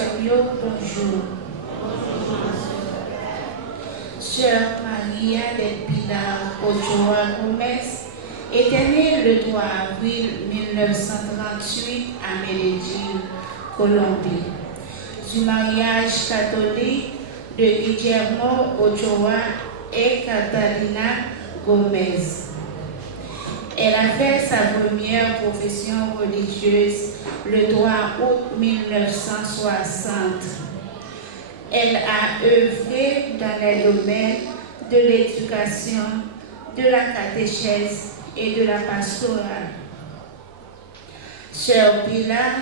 sœurs, bonjour. Sœur Maria del Pilar Ochoa Gomez était née le 3 avril 1938 à Medellín, Colombie, du mariage catholique de Guillermo Ochoa et Catalina Gomez. Elle a fait sa première profession religieuse le 3 août 1960. Elle a œuvré dans les domaines de l'éducation, de la catéchèse et de la pastorale. Sœur Pilar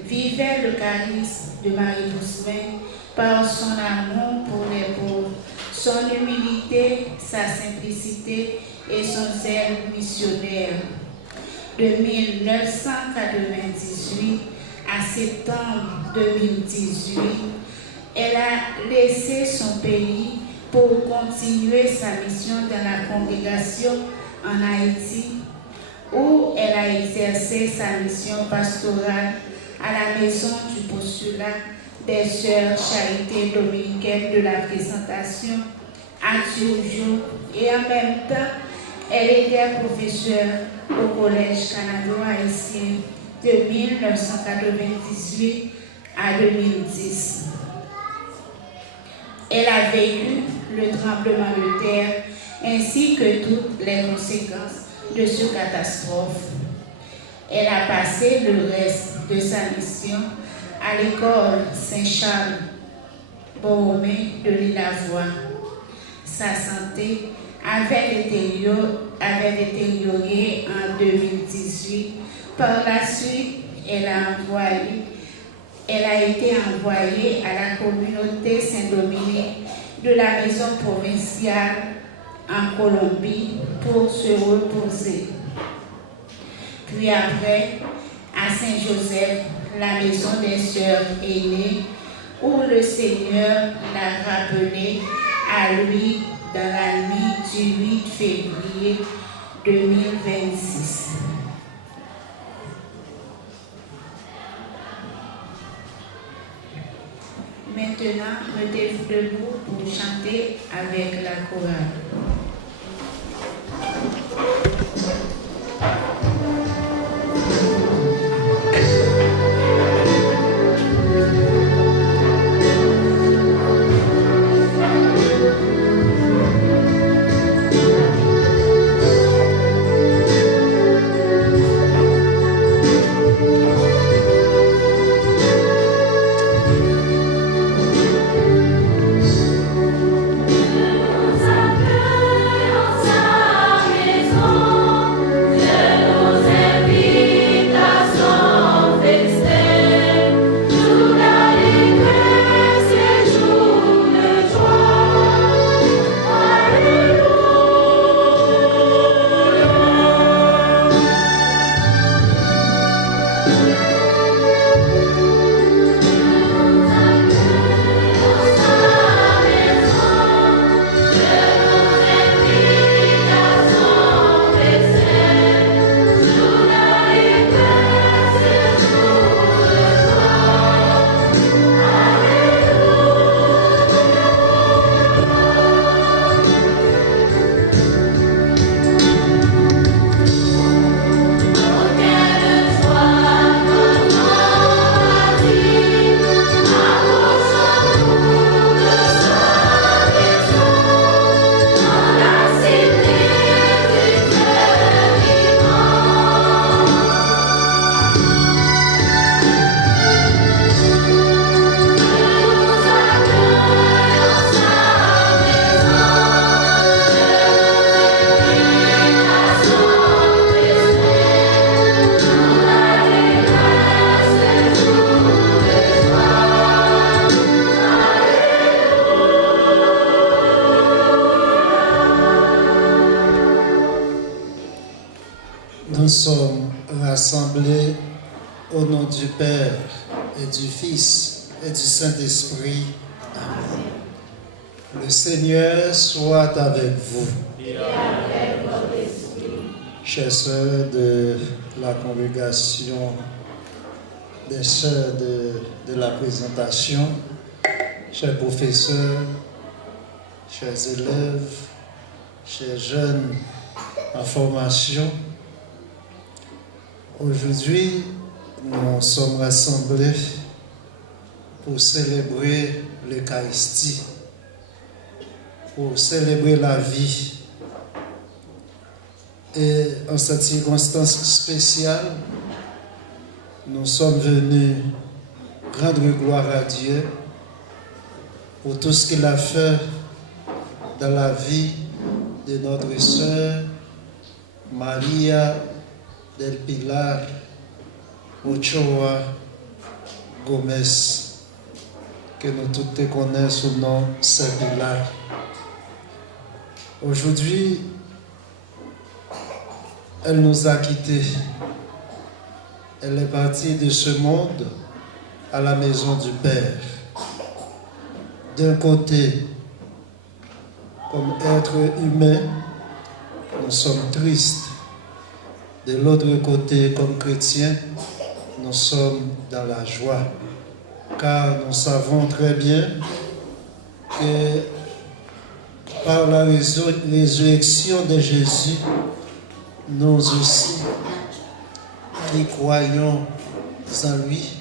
vivait le charisme de Marie Doucement par son amour pour les pauvres, son humilité, sa simplicité et son zèle missionnaire. De 1998 à septembre 2018, elle a laissé son pays pour continuer sa mission dans la congrégation en Haïti, où elle a exercé sa mission pastorale à la maison du postulat des Sœurs Charité dominicaines de la Présentation à Tioujo, et en même temps, elle était professeure au Collège canado-haïtien de 1998 à 2010. Elle a vécu le tremblement de terre ainsi que toutes les conséquences de cette catastrophe. Elle a passé le reste de sa mission à l'école Saint-Charles-Borromée de l'Île-à-Voix. Sa santé avait détérioré en 2018. Par la suite, elle a été envoyée à la communauté Saint-Dominique de la maison provinciale en Colombie pour se reposer. Puis après, à Saint-Joseph, la maison des Sœurs aînées, où le Seigneur l'a rappelé à lui dans la nuit du 8 février 2026. Maintenant, mettez-vous debout pour chanter avec la chorale. Nous sommes rassemblés au nom du Père et du Fils et du Saint-Esprit. Amen. Le Seigneur soit avec vous. Et avec votre esprit. Chers sœurs de la congrégation des sœurs de la présentation, chers professeurs, chers élèves, chers jeunes en formation. Aujourd'hui, nous sommes rassemblés pour célébrer l'Eucharistie, pour célébrer la vie. Et en cette circonstance spéciale, nous sommes venus rendre gloire à Dieu pour tout ce qu'il a fait dans la vie de notre sœur Maria del Pilar Ochoa Gomez, que nous tous connaissons sous le nom Saint Pilar. Aujourd'hui, elle nous a quittés. Elle est partie de ce monde à la maison du Père. D'un côté, comme être humain, nous sommes tristes. De l'autre côté, comme chrétiens, nous sommes dans la joie. Car nous savons très bien que par la résurrection de Jésus, nous aussi, qui croyons en lui,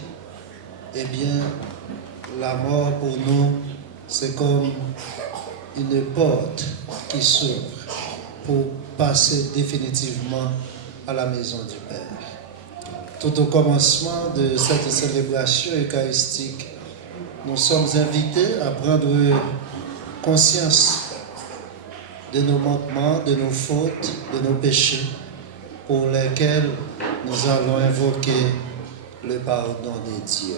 eh bien, la mort pour nous, c'est comme une porte qui s'ouvre pour passer définitivement à la maison du Père. Tout au commencement de cette célébration eucharistique, nous sommes invités à prendre conscience de nos manquements, de nos fautes, de nos péchés, pour lesquels nous allons invoquer le pardon de Dieu.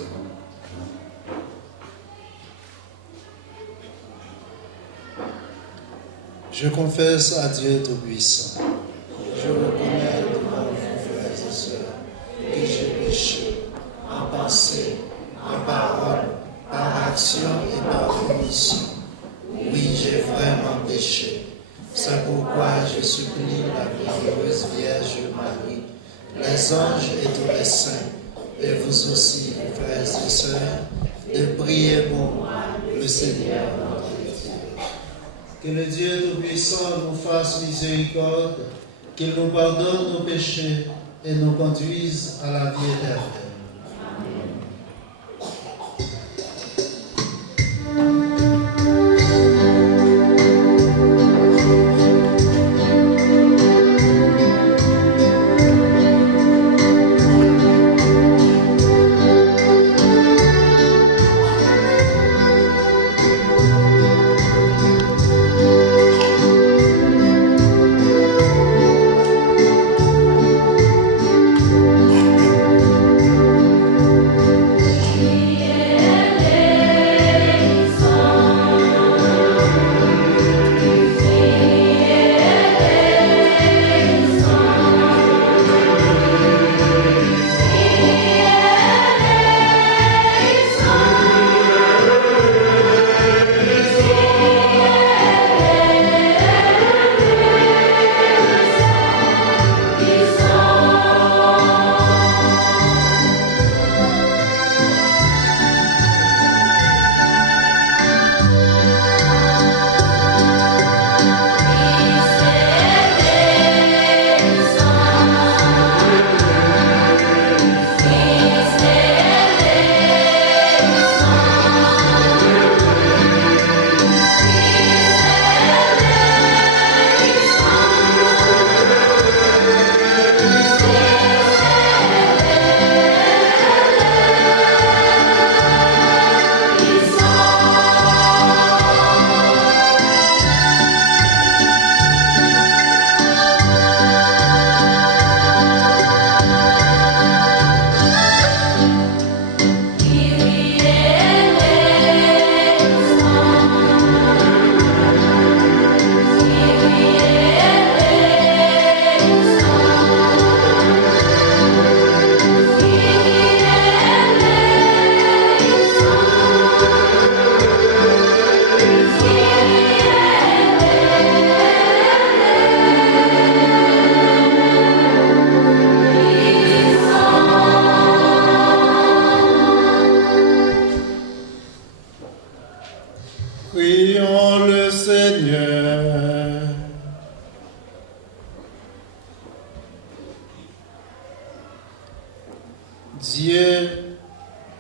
Je confesse à Dieu Tout-Puissant. Je reconnais devant vous, frères et sœurs, que j'ai péché en pensée, en parole, par action et par omission. Oui, j'ai vraiment péché. C'est pourquoi je supplie la bienheureuse Vierge Marie, les anges et tous les saints, et vous aussi, frères et sœurs, de prier pour moi, le Seigneur notre Dieu. Que le Dieu Tout-Puissant nous fasse miséricorde, qu'il nous pardonne nos péchés et nous conduise à la vie éternelle.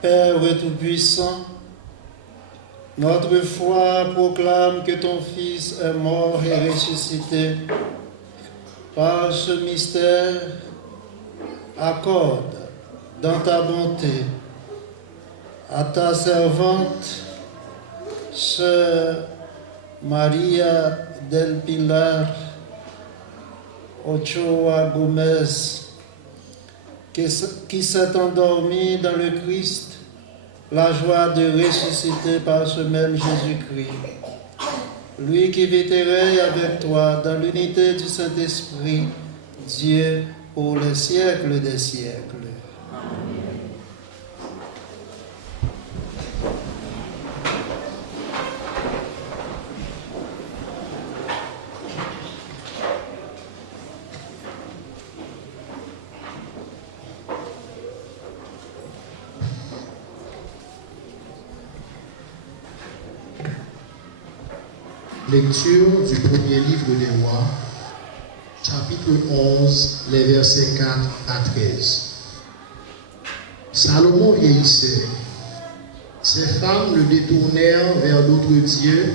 Père Tout-Puissant, notre foi proclame que ton Fils est mort et ressuscité. Par ce mystère, accorde dans ta bonté à ta servante, Sœur Maria del Pilar Ochoa Gomez, qui s'est endormie dans le Christ, la joie de ressusciter par ce même Jésus-Christ. Lui qui vit et règne avec toi dans l'unité du Saint-Esprit, Dieu, pour les siècles des siècles. Lecture du premier livre des rois, chapitre 11, les versets 4 à 13. Salomon vieillissait. Ses femmes le détournèrent vers d'autres dieux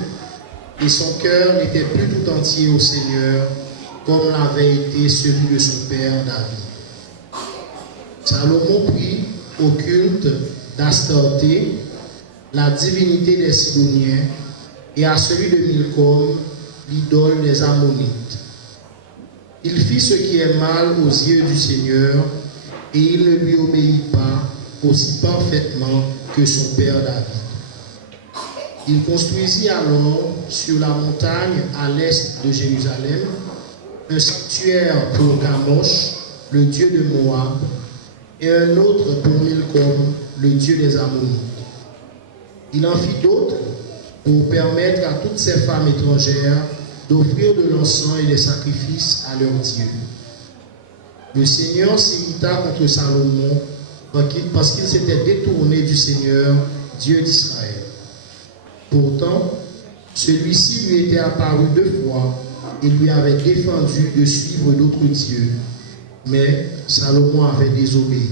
et son cœur n'était plus tout entier au Seigneur comme l'avait été celui de son père David. Salomon prit au culte d'Astarté, la divinité des Sidoniens, et à celui de Milcom, l'idole des Ammonites. Il fit ce qui est mal aux yeux du Seigneur, et il ne lui obéit pas aussi parfaitement que son père David. Il construisit alors sur la montagne à l'est de Jérusalem un sanctuaire pour Kamosh, le dieu de Moab, et un autre pour Milcom, le dieu des Ammonites. Il en fit d'autres pour permettre à toutes ces femmes étrangères d'offrir de l'encens et des sacrifices à leurs dieux. Le Seigneur s'irrita contre Salomon parce qu'il s'était détourné du Seigneur, Dieu d'Israël. Pourtant, celui-ci lui était apparu 2 fois et lui avait défendu de suivre d'autres dieux. Mais Salomon avait désobéi.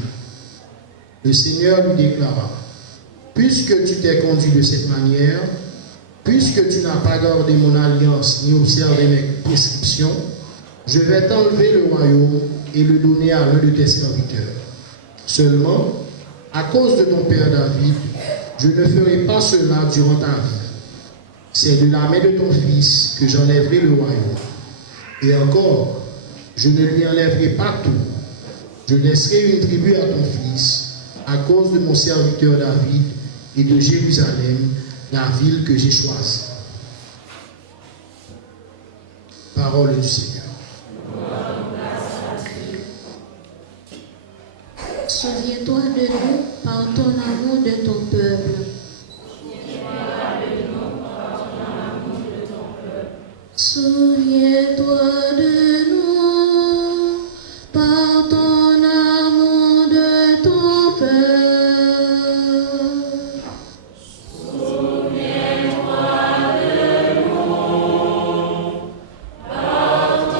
Le Seigneur lui déclara: puisque tu t'es conduit de cette manière, puisque tu n'as pas gardé mon alliance ni observé mes prescriptions, je vais t'enlever le royaume et le donner à l'un de tes serviteurs. Seulement, à cause de ton père David, je ne ferai pas cela durant ta vie. C'est de la main de ton fils que j'enlèverai le royaume. Et encore, je ne lui enlèverai pas tout. Je laisserai une tribu à ton fils, à cause de mon serviteur David et de Jérusalem, la ville que j'ai choisie. Parole du Seigneur. Souviens-toi de nous par ton amour de ton peuple. Souviens-toi de nous par ton amour de ton peuple. Souviens-toi de nous par ton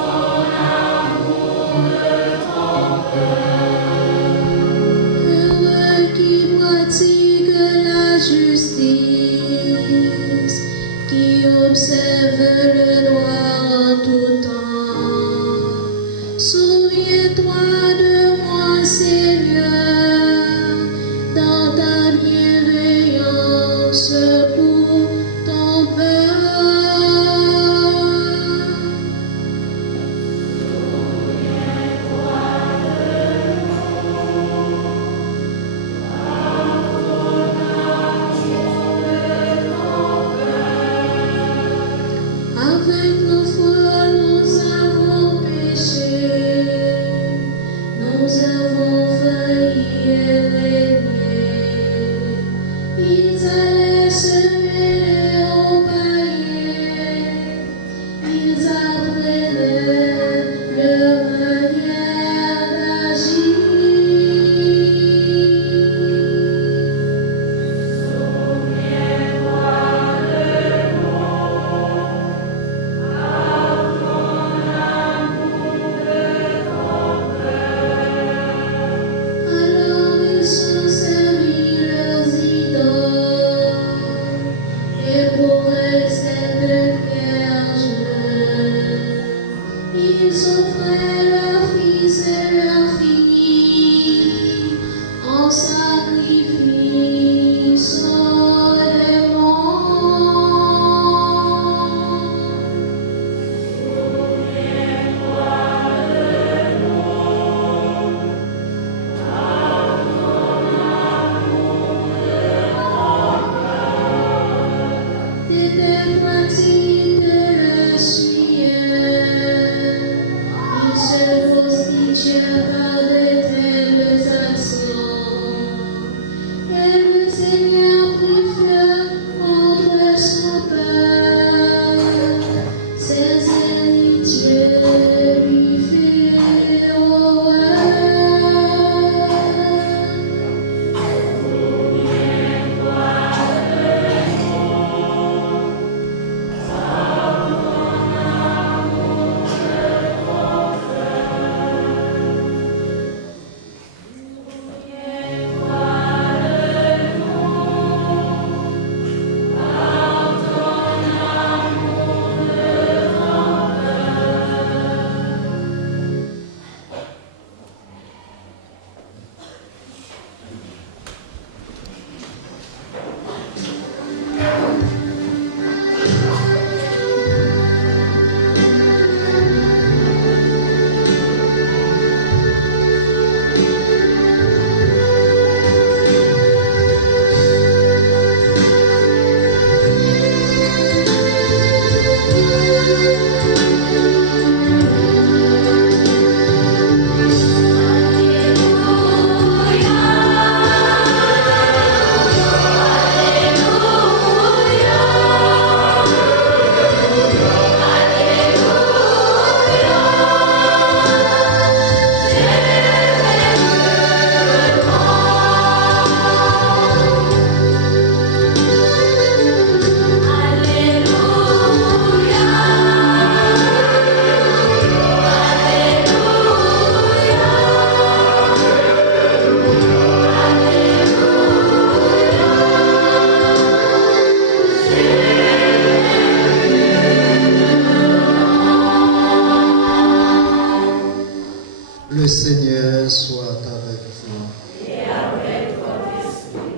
Le Seigneur soit avec vous. Et avec votre esprit.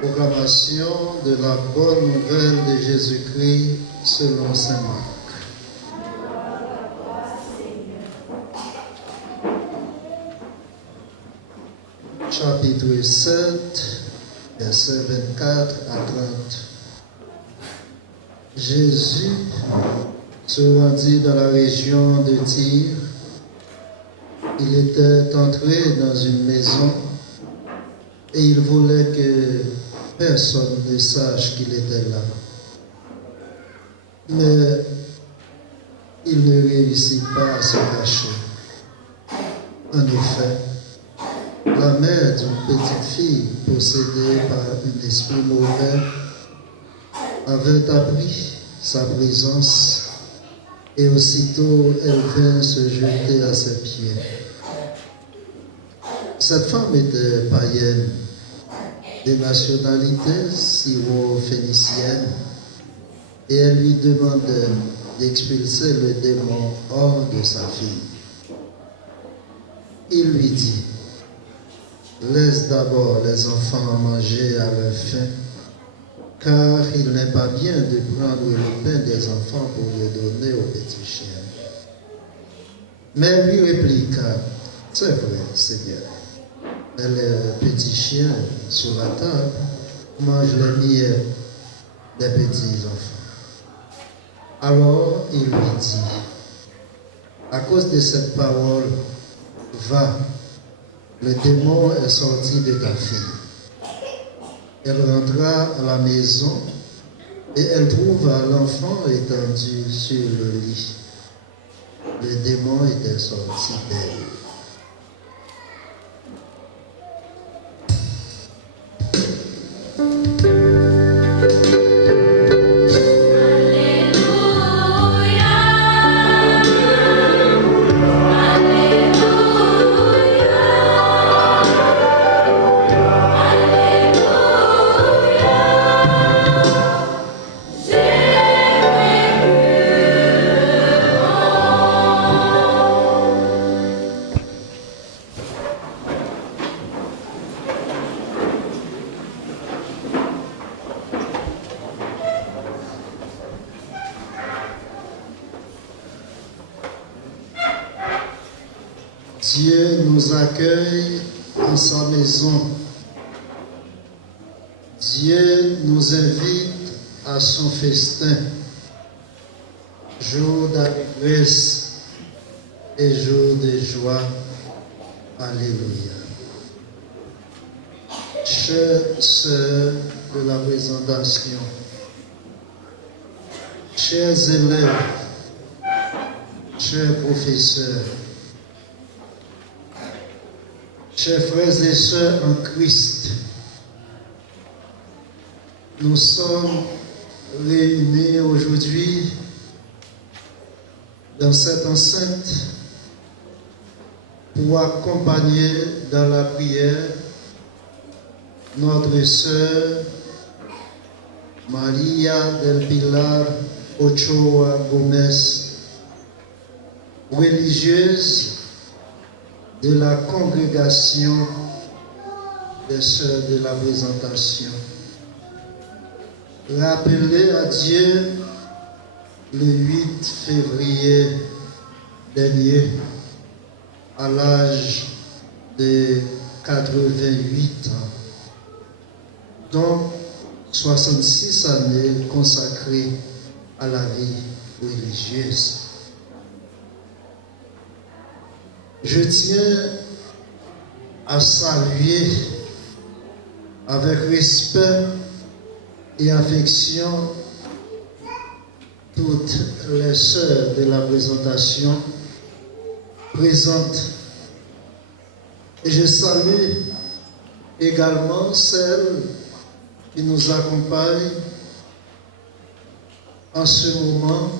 Proclamation de la bonne nouvelle de Jésus-Christ selon saint Marc. Chapitre 7, versets 24 à 30. Jésus se rendit dans la région de Tyr. Il était entré dans une maison et il voulait que personne ne sache qu'il était là. Mais il ne réussit pas à se cacher. En effet, la mère d'une petite fille possédée par un esprit mauvais avait appris sa présence et aussitôt elle vint se jeter à ses pieds. Cette femme était païenne, de nationalité syro-phénicienne, et elle lui demandait d'expulser le démon hors de sa fille. Il lui dit: laisse d'abord les enfants manger à leur faim, car il n'est pas bien de prendre le pain des enfants pour le donner aux petits chiens. Mais elle lui répliqua: c'est vrai, Seigneur, mais les petits chiens sur la table mangent les miettes des petits enfants. Alors il lui dit: à cause de cette parole, va, le démon est sorti de ta fille. Elle rentra à la maison et elle trouva l'enfant étendu sur le lit. Le démon était sorti d'elle. Dieu nous accueille en sa maison. Dieu nous invite à son festin, jour d'allégresse et jour de joie. Alléluia. Chers sœurs de la présentation, chers élèves, chers professeurs, chers frères et sœurs en Christ, nous sommes réunis aujourd'hui dans cette enceinte pour accompagner dans la prière notre sœur Maria del Pilar Ochoa Gomez, religieuse de la congrégation des sœurs de la présentation. rappelé à Dieu le 8 février dernier, à l'âge de 88 ans, dont 66 années consacrées à la vie religieuse. Je tiens à saluer avec respect et affection toutes les sœurs de la présentation présentes. Et je salue également celles qui nous accompagnent en ce moment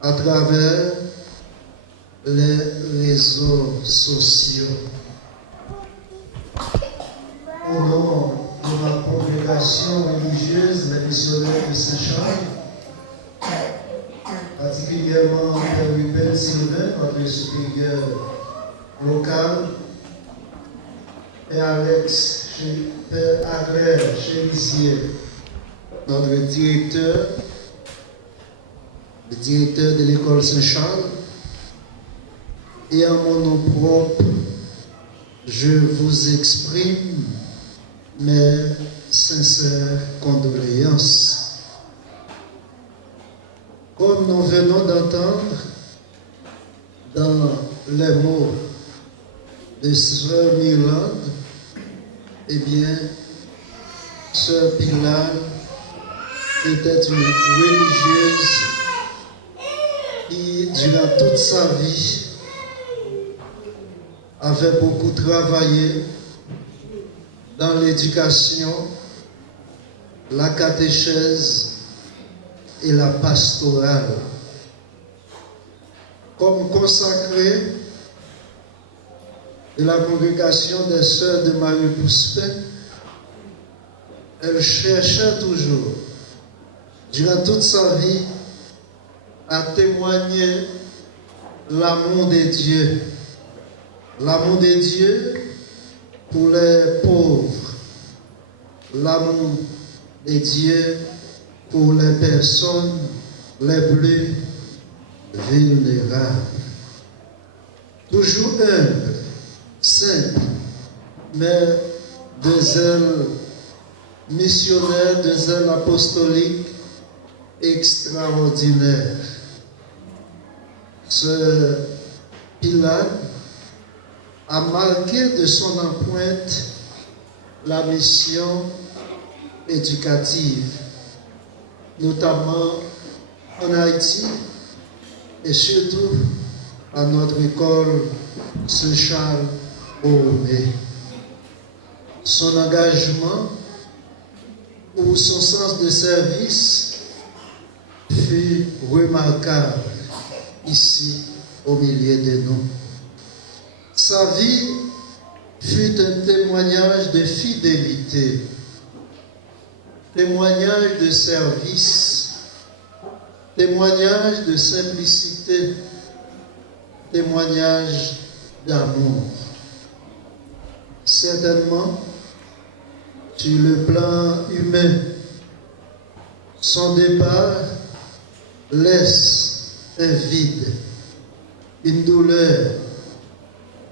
à travers les réseaux sociaux. Au nom de la congrégation religieuse, les missionnaires de Saint-Charles, particulièrement Père Rubens Sylvain, notre supérieur local, Père Alex, Père Agraire Chérizier, notre directeur, le directeur de l'école Saint-Charles, et en mon nom propre, je vous exprime mes sincères condoléances. Comme nous venons d'entendre dans les mots de Sœur Mirlande, eh bien, Sœur Pilar était une religieuse qui, durant toute sa vie, avait beaucoup travaillé dans l'éducation, la catéchèse et la pastorale. Comme consacrée de la congrégation des Sœurs de Marie-Pouspin, elle cherchait toujours, durant toute sa vie, à témoigner l'amour de Dieu. L'amour de Dieu pour les pauvres, l'amour de Dieu pour les personnes les plus vulnérables. Toujours humble, simple, mais de zèle missionnaire, de zèle apostolique extraordinaire. Ce Pilar a marqué de son empreinte la mission éducative, notamment en Haïti et surtout à notre école Saint-Charles Borromée. Son engagement ou son sens de service fut remarquable ici au milieu de nous. Sa vie fut un témoignage de fidélité, témoignage de service, témoignage de simplicité, témoignage d'amour. Certainement, sur le plan humain, son départ laisse un vide, une douleur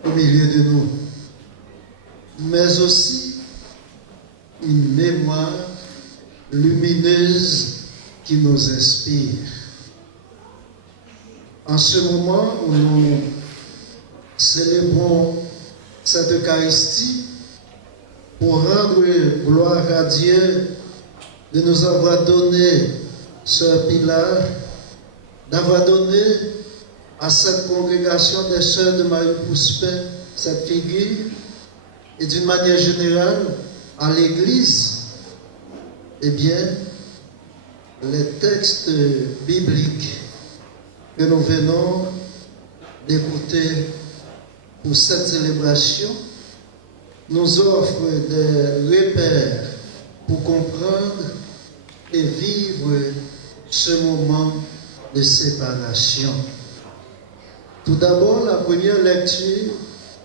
au milieu de nous, mais aussi une mémoire lumineuse qui nous inspire. En ce moment où nous célébrons cette Eucharistie pour rendre gloire à Dieu de nous avoir donné Sœur Pilar, d'avoir donné à cette congrégation des Sœurs de Marie-Pouspin cette figure, et d'une manière générale à l'Église, eh bien, les textes bibliques que nous venons d'écouter pour cette célébration nous offrent des repères pour comprendre et vivre ce moment de séparation. Tout d'abord, la première lecture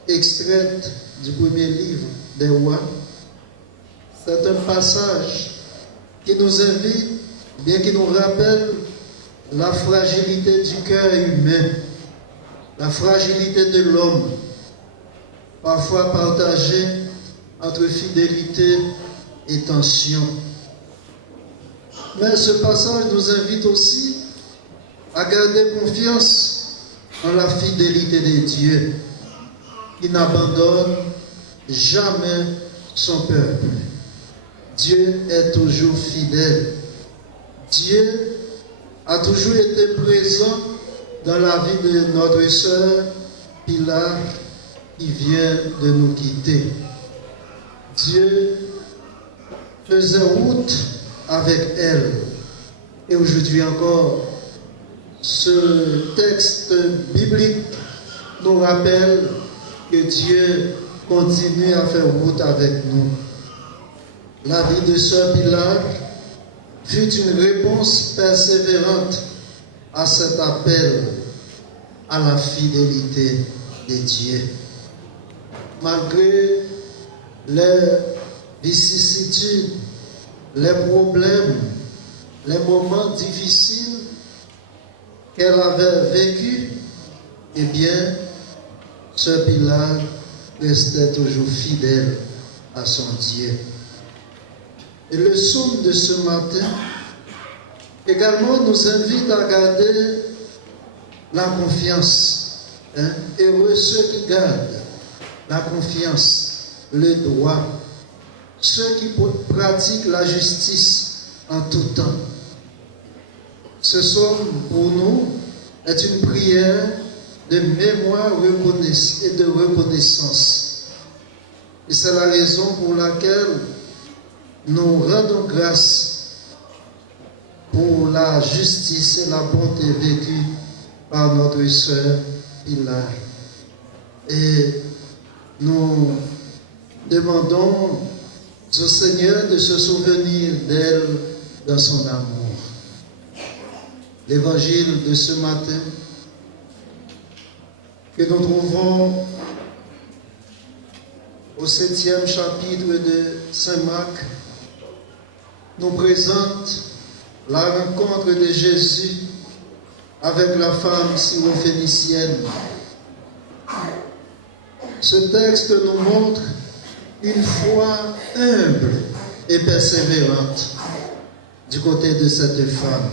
extraite du premier livre des rois, c'est un passage qui nous invite, bien qui nous rappelle la fragilité du cœur humain, la fragilité de l'homme, parfois partagée entre fidélité et tension. Mais ce passage nous invite aussi à garder confiance en la fidélité de Dieu, qui n'abandonne jamais son peuple. Dieu est toujours fidèle. Dieu a toujours été présent dans la vie de notre sœur Pilar qui vient de nous quitter. Dieu faisait route avec elle. Et aujourd'hui encore, ce texte biblique nous rappelle que Dieu continue à faire route avec nous. La vie de sœur Pilar fut une réponse persévérante à cet appel à la fidélité de Dieu. Malgré les vicissitudes, les problèmes, les moments difficiles qu'elle avait vécus, eh bien, sœur Pilar restait toujours fidèle à son Dieu. Et le psaume de ce matin également nous invite à garder la confiance. Heureux ceux qui gardent la confiance, le droit, ceux qui pratiquent la justice en tout temps. Ce psaume pour nous est une prière de mémoire et de reconnaissance. Et c'est la raison pour laquelle nous rendons grâce pour la justice et la bonté vécue par notre sœur Pilar. Et nous demandons au Seigneur de se souvenir d'elle dans son amour. L'évangile de ce matin que nous trouvons au 7e chapitre de Saint Marc nous présente la rencontre de Jésus avec la femme syrophénicienne. Ce texte nous montre une foi humble et persévérante du côté de cette femme.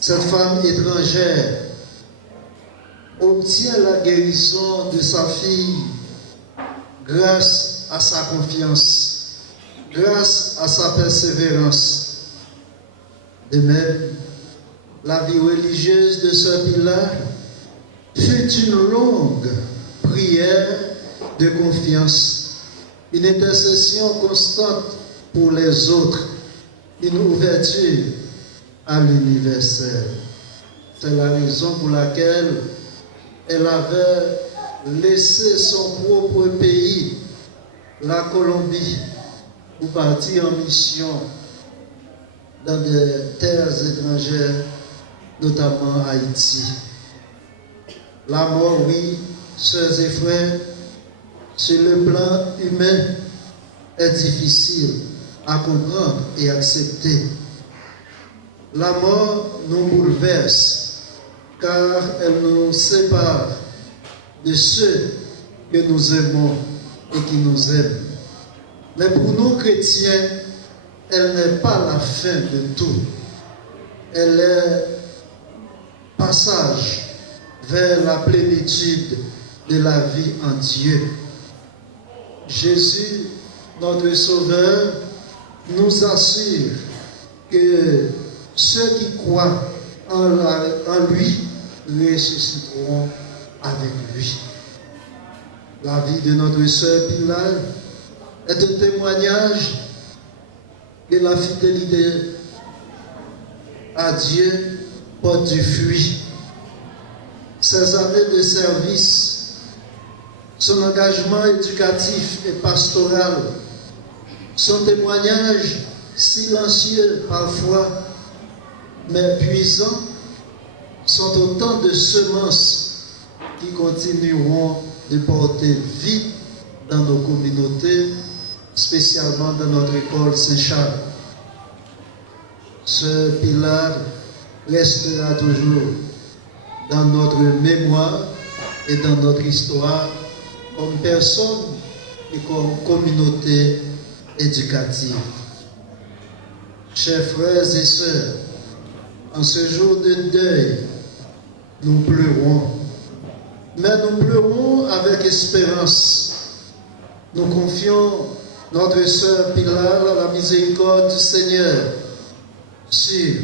Cette femme étrangère obtient la guérison de sa fille grâce à sa confiance, grâce à sa persévérance. De même, la vie religieuse de sœur Pilar fut une longue prière de confiance, une intercession constante pour les autres, une ouverture à l'universel. C'est la raison pour laquelle elle avait laissé son propre pays, la Colombie, pour partir en mission dans des terres étrangères, notamment Haïti. La mort, oui, sœurs et frères, sur le plan humain, est difficile à comprendre et accepter. La mort nous bouleverse, car elle nous sépare de ceux que nous aimons et qui nous aiment. Mais pour nous chrétiens, elle n'est pas la fin de tout. Elle est passage vers la plénitude de la vie en Dieu. Jésus, notre Sauveur, nous assure que ceux qui croient en lui ressusciteront avec lui. La vie de notre sœur Pilar est un témoignage que la fidélité à Dieu porte du fruit. Ses années de service, son engagement éducatif et pastoral, son témoignage silencieux parfois, mais puissant, sont autant de semences qui continueront de porter vie dans nos communautés, spécialement dans notre école Saint-Charles. Ce Pilar restera toujours dans notre mémoire et dans notre histoire comme personne et comme communauté éducative. Chers frères et sœurs, en ce jour de deuil, nous pleurons. Mais nous pleurons avec espérance. Nous confions notre sœur Pilar à la miséricorde du Seigneur, sûr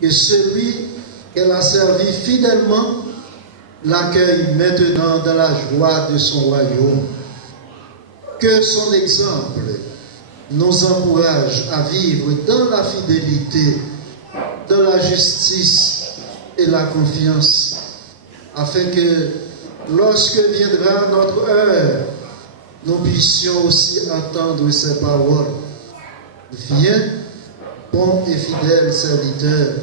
que celui qu'elle a servi fidèlement l'accueille maintenant dans la joie de son royaume. Que son exemple nous encourage à vivre dans la fidélité, dans la justice et la confiance, afin que lorsque viendra notre heure, nous puissions aussi entendre ces paroles. Viens, bon et fidèle serviteur,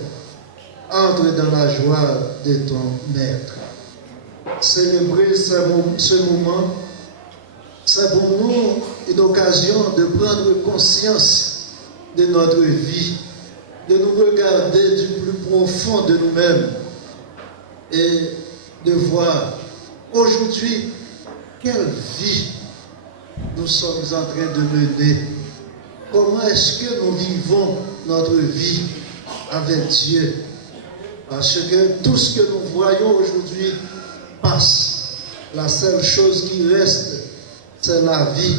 entre dans la joie de ton Maître. Célébrer ce moment, c'est pour nous une occasion de prendre conscience de notre vie, de nous regarder du plus profond de nous-mêmes et de voir aujourd'hui quelle vie nous sommes en train de mener. Comment est-ce que nous vivons notre vie avec Dieu? Parce que tout ce que nous voyons aujourd'hui passe. La seule chose qui reste, c'est la vie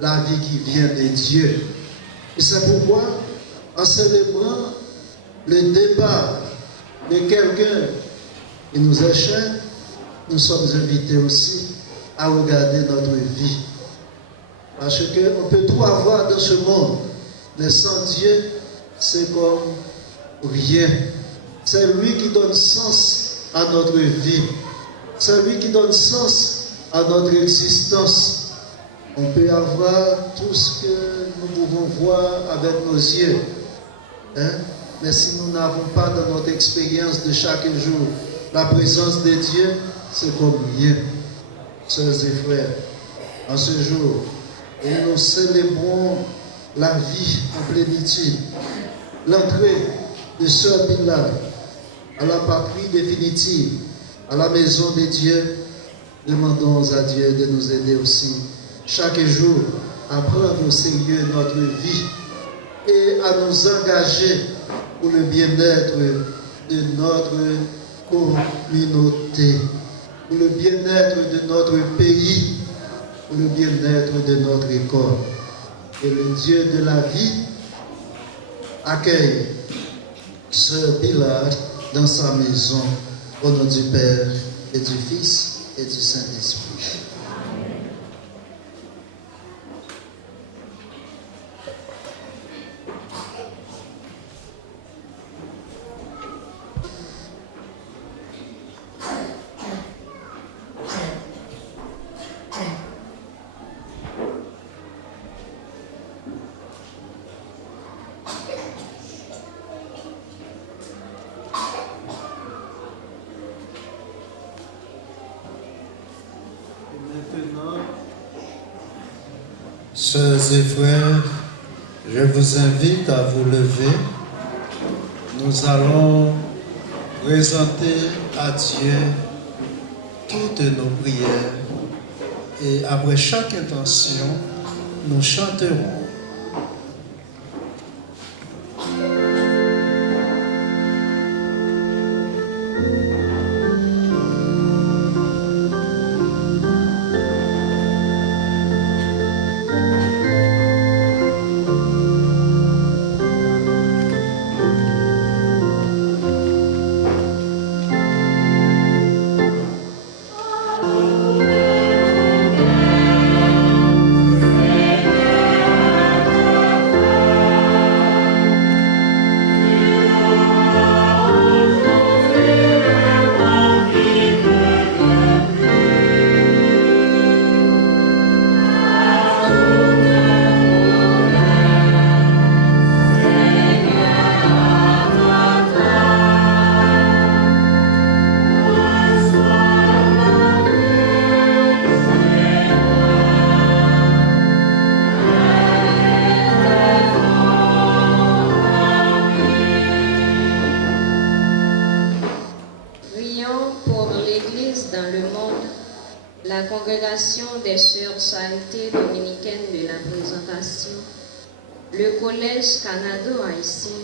qui vient de Dieu. Et c'est pourquoi, en célébrant le départ de quelqu'un qui nous est cher, nous sommes invités aussi à regarder notre vie. Parce qu'on peut tout avoir dans ce monde, mais sans Dieu, c'est comme rien. C'est lui qui donne sens à notre vie. C'est lui qui donne sens à notre existence. On peut avoir tout ce que nous pouvons voir avec nos yeux. Mais si nous n'avons pas dans notre expérience de chaque jour la présence de Dieu, c'est comme rien. Sœurs et frères, en ce jour, et nous célébrons la vie en plénitude, l'entrée de Sœur Pilar à la patrie définitive, à la maison de Dieu. Demandons à Dieu de nous aider aussi chaque jour à prendre au sérieux notre vie et à nous engager pour le bien-être de notre communauté, pour le bien-être de notre pays, pour le bien-être de notre école. Et le Dieu de la vie accueille ce Pilar dans sa maison, au nom du Père et du Fils et du Saint-Esprit. Sœurs et frères, je vous invite à vous lever. Nous allons présenter à Dieu toutes nos prières et après chaque intention, nous chanterons. Seigneur, la congrégation des Sœurs Charité dominicaines de la Présentation, le Collège canado-haïtien,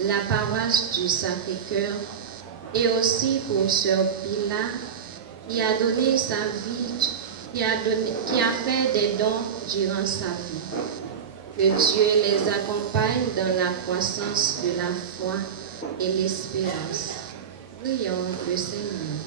la paroisse du Sacré-Cœur et aussi pour Sœur Pilar qui a donné sa vie, qui a fait des dons durant sa vie. Que Dieu les accompagne dans la croissance de la foi et l'espérance. Prions le Seigneur.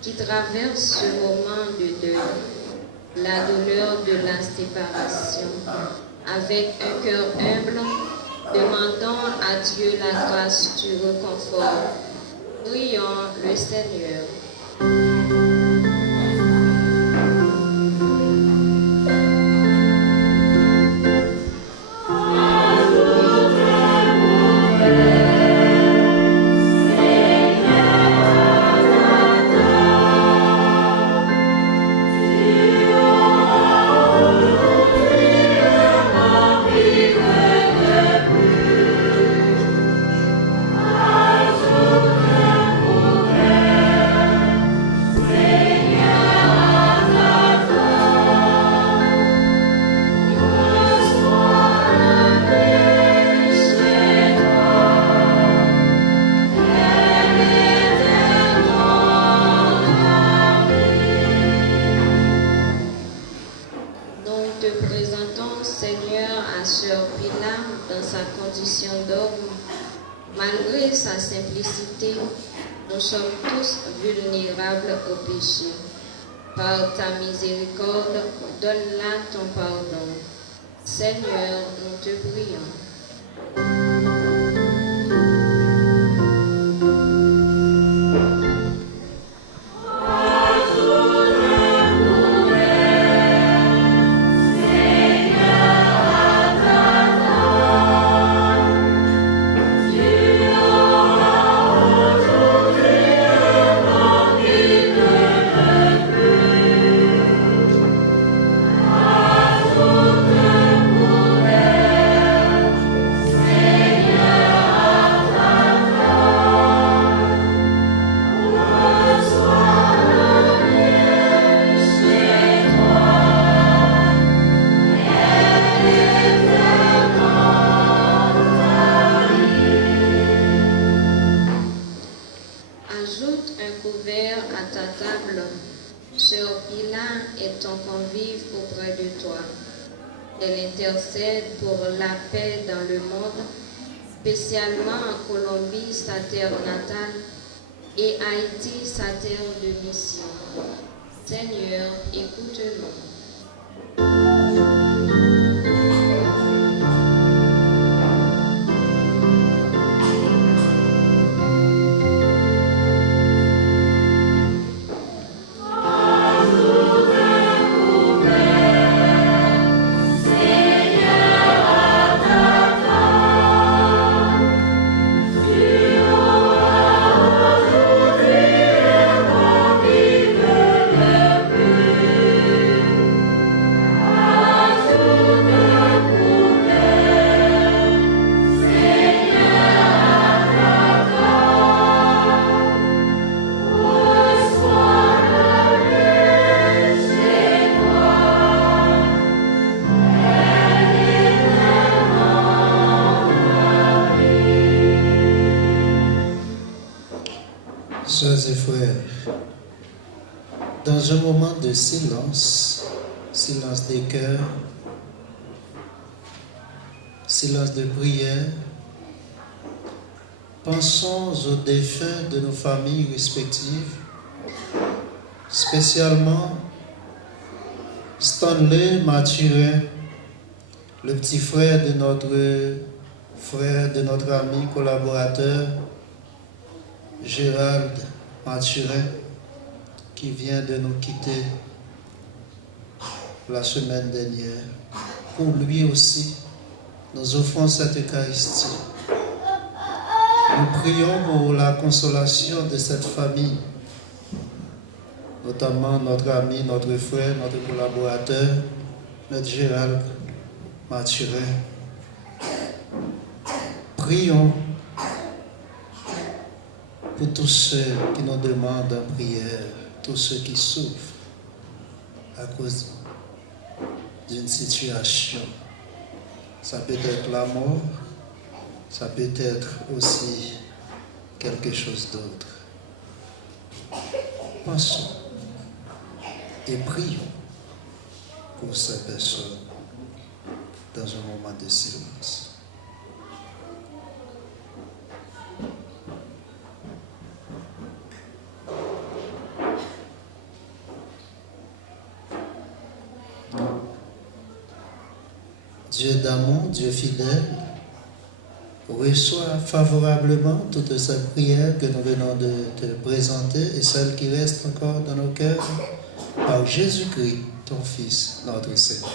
Qui traverse ce moment de deuil, la douleur de la séparation, avec un cœur humble, demandant à Dieu la grâce du réconfort. Prions le Seigneur. Malgré sa simplicité, nous sommes tous vulnérables au péché. Par ta miséricorde, donne-la ton pardon. Seigneur, nous te prions. Sœur Pilar est ton convive auprès de toi. Elle intercède pour la paix dans le monde, spécialement en Colombie, sa terre natale, et Haïti, sa terre de mission. Seigneur, écoute-nous. Sœurs et frères, dans un moment de silence, silence des cœurs, silence de prière, pensons aux défunts de nos familles respectives, spécialement Stanley Mathurin, le petit frère de notre ami collaborateur Gérald Mathurin, qui vient de nous quitter la semaine dernière. Pour lui aussi, nous offrons cette Eucharistie. Nous prions pour la consolation de cette famille, notamment notre ami, notre frère, notre collaborateur, notre Gérald Mathurin. Prions pour tous ceux qui nous demandent en prière, tous ceux qui souffrent à cause d'une situation. Ça peut être la mort, ça peut être aussi quelque chose d'autre. Pensons et prions pour ces personnes dans un moment de silence. Dieu d'amour, Dieu fidèle, reçois favorablement toutes ces prières que nous venons de te présenter et celles qui restent encore dans nos cœurs par Jésus-Christ, ton Fils, notre Seigneur.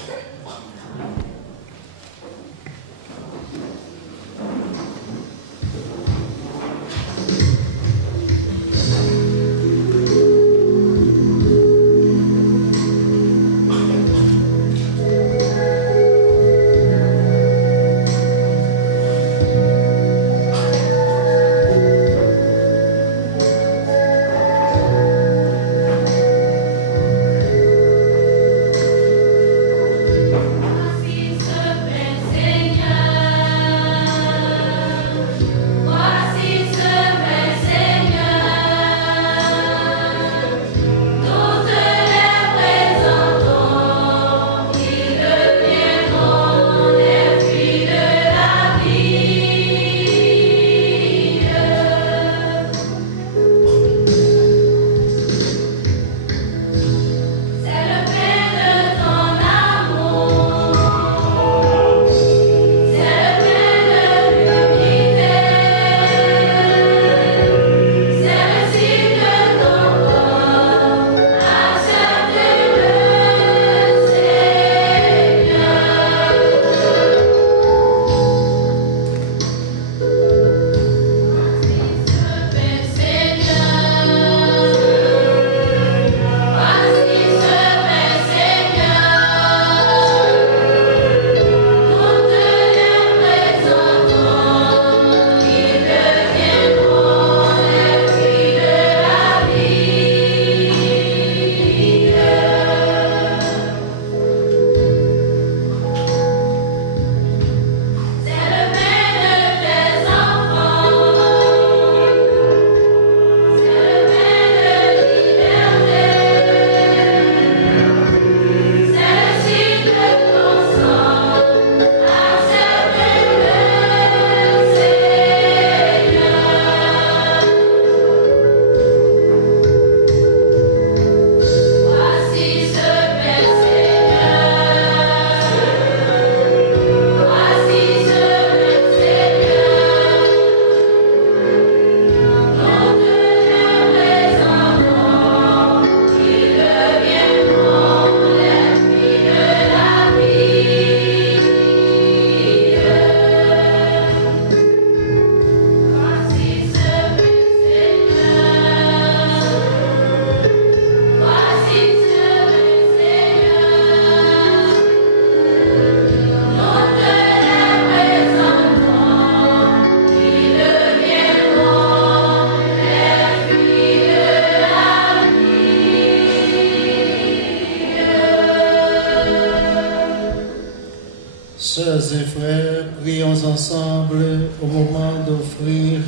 Sœurs et frères, prions ensemble au moment d'offrir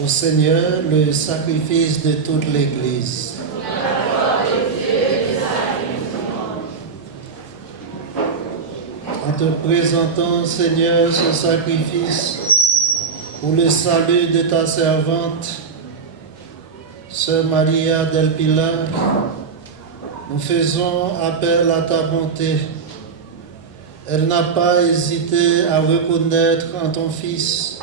au Seigneur le sacrifice de toute l'Église. En te présentant, Seigneur, ce sacrifice pour le salut de ta servante, Sœur Maria del Pilar, nous faisons appel à ta bonté. Elle n'a pas hésité à reconnaître en ton Fils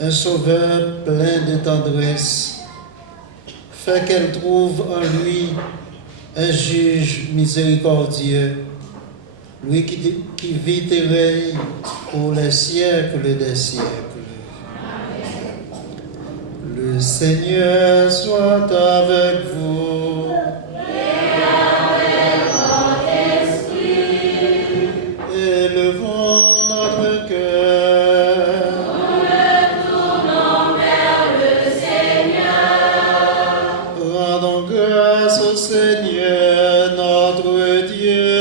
un sauveur plein de tendresse. Fais qu'elle trouve en lui un juge miséricordieux, lui qui vit et règne pour les siècles des siècles. Le Seigneur soit avec vous. Et avec votre esprit. Élevons notre cœur. Nous le tournons vers le Seigneur. Rendons grâce au Seigneur notre Dieu.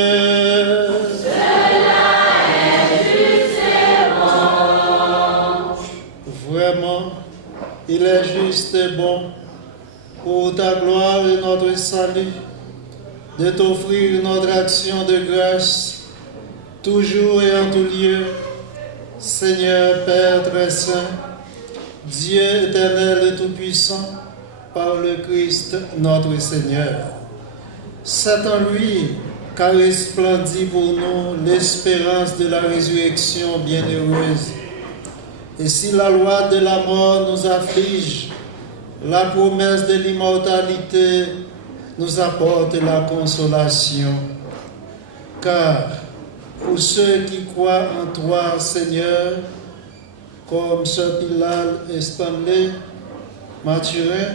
Cela est juste et bon. Vraiment, il est juste et bon, pour ta gloire et notre salut, de t'offrir notre action de grâce, toujours et en tout lieu. Seigneur Père très saint, Dieu éternel et tout-puissant, par le Christ notre Seigneur. C'est en lui qu'a resplendit pour nous l'espérance de la résurrection bienheureuse. Et si la loi de la mort nous afflige, la promesse de l'immortalité nous apporte la consolation. Car pour ceux qui croient en toi, Seigneur, comme Sœur Pilar et Stanley Mathurin,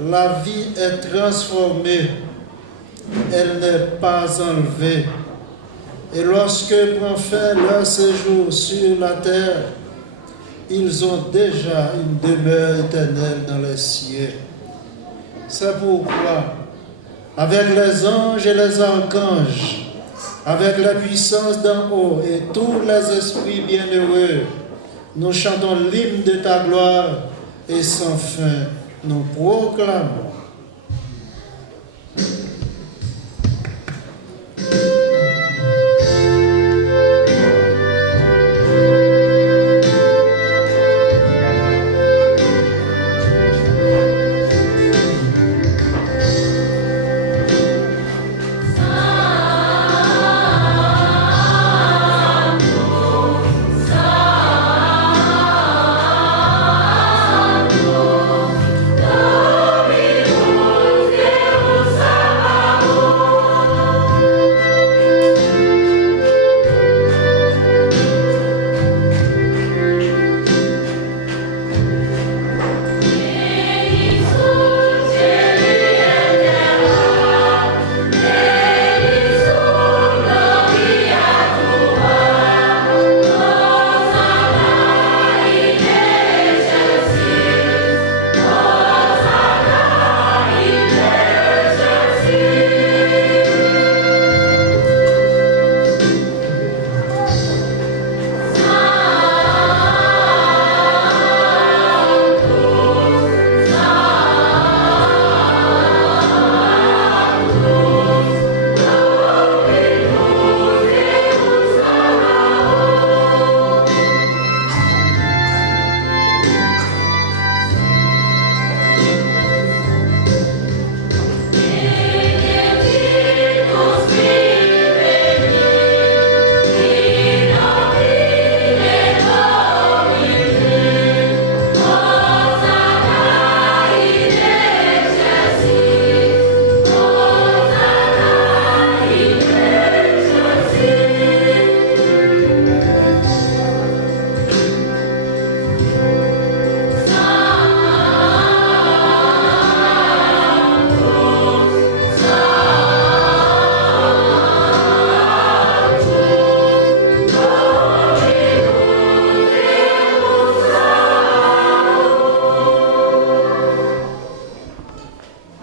la vie est transformée, elle n'est pas enlevée. Et lorsque prend fin leur séjour sur la terre, ils ont déjà une demeure éternelle dans les cieux. C'est pourquoi, avec les anges et les archanges, avec la puissance d'en haut et tous les esprits bienheureux, nous chantons l'hymne de ta gloire et sans fin nous proclamons.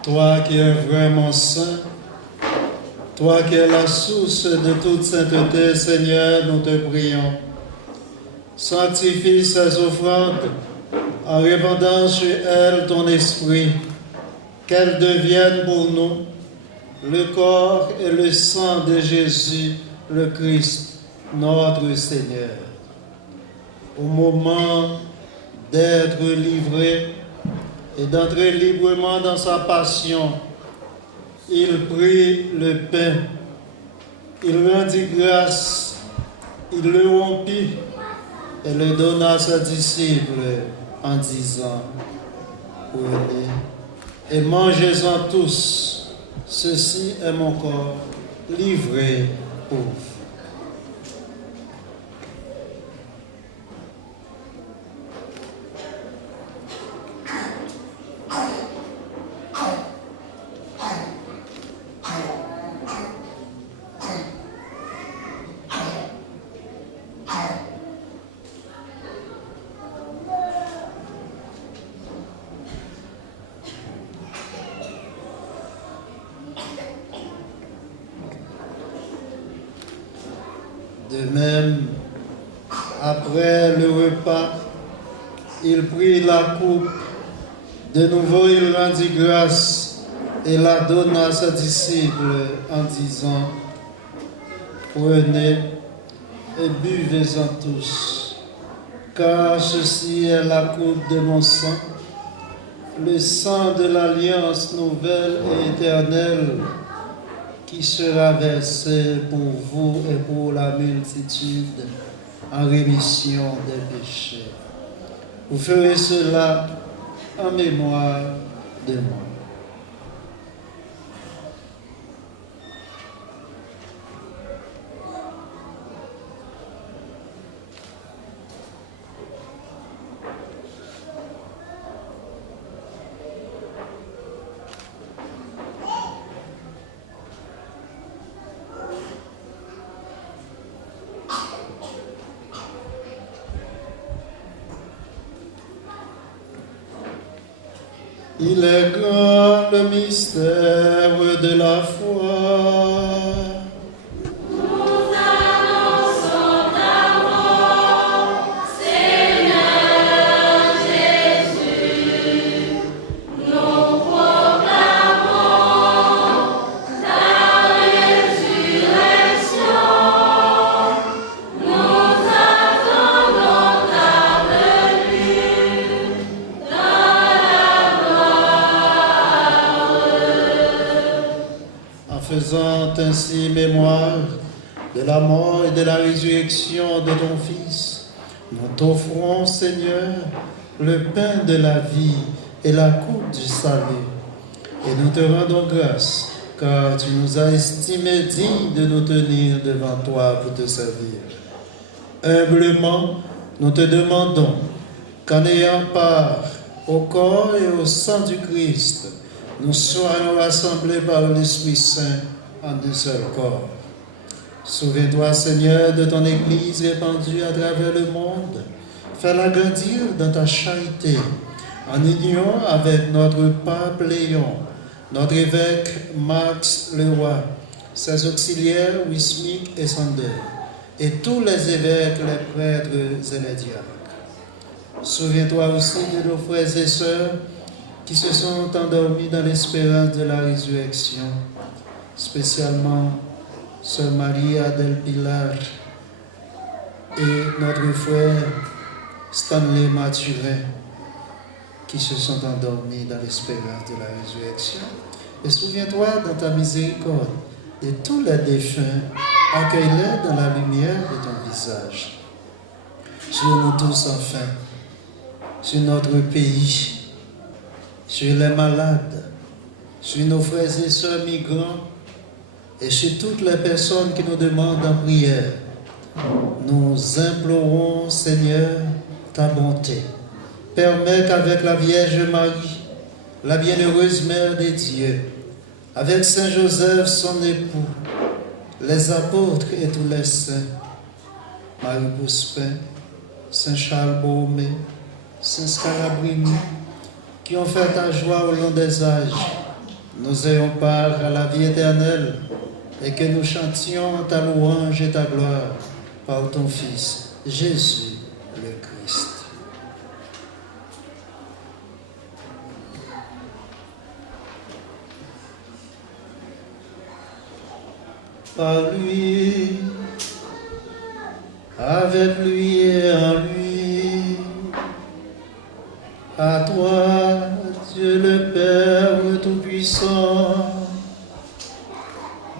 Toi qui es vraiment saint, toi qui es la source de toute sainteté, Seigneur, nous te prions. Sanctifie ces offrandes en répandant sur elles ton esprit, qu'elles deviennent pour nous le corps et le sang de Jésus, le Christ, notre Seigneur. Au moment d'être livré et d'entrer librement dans sa passion, il prit le pain, il rendit grâce, il le rompit et le donna à ses disciples en disant: prenez et mangez-en tous, ceci est mon corps livré pour vous. De même, après le repas, il prit la coupe. De nouveau, il rendit grâce et la donna à ses disciples en disant: prenez et buvez-en tous, car ceci est la coupe de mon sang, le sang de l'alliance nouvelle et éternelle, qui sera versé pour vous et pour la multitude en rémission des péchés. Vous ferez cela en mémoire de moi. Il est grand le mystère de la foi. Nous annonçons ta mort, Seigneur Jésus. Nous proclamons ta résurrection. Nous attendons ta venue dans la En faisant ainsi mémoire de la mort et de la résurrection de ton Fils, nous t'offrons, Seigneur, le pain de la vie et la coupe du salut. Et nous te rendons grâce, car tu nous as estimés dignes de nous tenir devant toi pour te servir. Humblement, nous te demandons qu'en ayant part au corps et au sang du Christ, nous soyons rassemblés par l'Esprit Saint en un seul corps. Souviens-toi, Seigneur, de ton Église répandue à travers le monde. Fais-la grandir dans ta charité, en union avec notre pape Léon, notre évêque Max Leroy, ses auxiliaires Wismik et Sander, et tous les évêques, les prêtres et les diacres. Souviens-toi aussi de nos frères et sœurs qui se sont endormis dans l'espérance de la résurrection, spécialement Sœur Maria del Pilar et notre frère Stanley Mathurin, qui se sont endormis dans l'espérance de la résurrection. Et souviens-toi dans ta miséricorde de tous les défunts, accueille-les dans la lumière de ton visage. Sur nous tous enfin, sur notre pays, sur les malades, sur nos frères et sœurs migrants et sur toutes les personnes qui nous demandent en prière. Nous implorons, Seigneur, ta bonté. Permets qu'avec la Vierge Marie, la bienheureuse Mère des dieux, avec Saint Joseph, son époux, les apôtres et tous les saints, Marie Pouspin, Saint Charles Borromée, Saint Scalabrini, qui ont fait ta joie au long des âges, nous ayons part à la vie éternelle et que nous chantions ta louange et ta gloire par ton Fils, Jésus le Christ. Par lui, avec lui et en lui. À toi, Dieu le Père Tout-Puissant,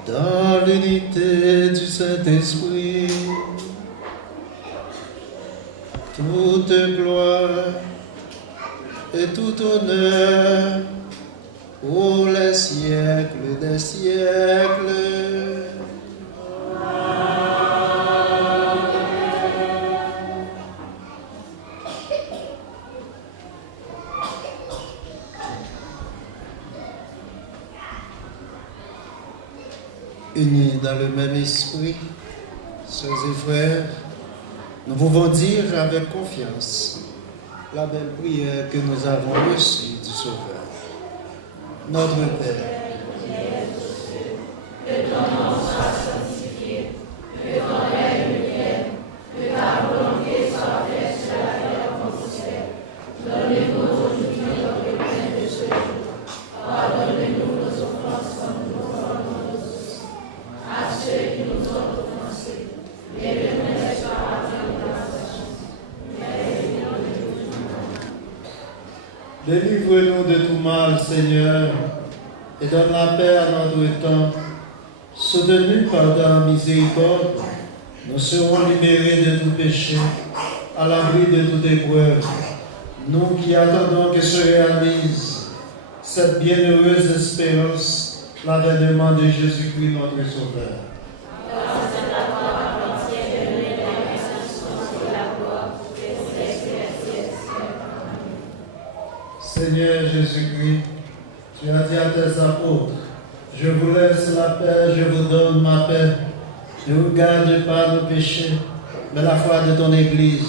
dans l'unité du Saint-Esprit, toute gloire et tout honneur pour les siècles des siècles. Unis dans le même esprit, sœurs et frères, nous pouvons dire avec confiance la belle prière que nous avons reçue du Sauveur. Notre Père, que ton nom soit sanctifié, que ton règne vienne, que ta volonté soit faite sur la terre comme au ciel. Donne-nous aujourd'hui notre pain de ce jour. Pardonne-nous nos offenses comme nous pardonnons aussi à ceux qui nous ont offensés. Et ne nous laisse pas entrer en tentation, mais délivre-nous du mal. délivre-nous de tout mal, Seigneur, et donne la paix à notre temps. Soutenus par ta miséricorde, nous serons libérés de tout péché, à l'abri de toute épreuve. Nous qui attendons que se réalise cette bienheureuse espérance, l'avènement de Jésus-Christ, notre Sauveur. Seigneur Jésus-Christ, tu as dit à tes apôtres, je vous laisse la paix, je vous donne ma paix. Ne regarde pas nos péchés, mais la foi de ton Église.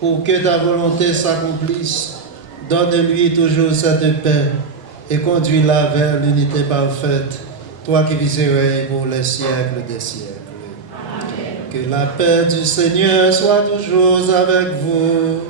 Pour que ta volonté s'accomplisse, donne-lui toujours cette paix et conduis-la vers l'unité parfaite, toi qui vis et règnes pour les siècles des siècles. Amen. Que la paix du Seigneur soit toujours avec vous.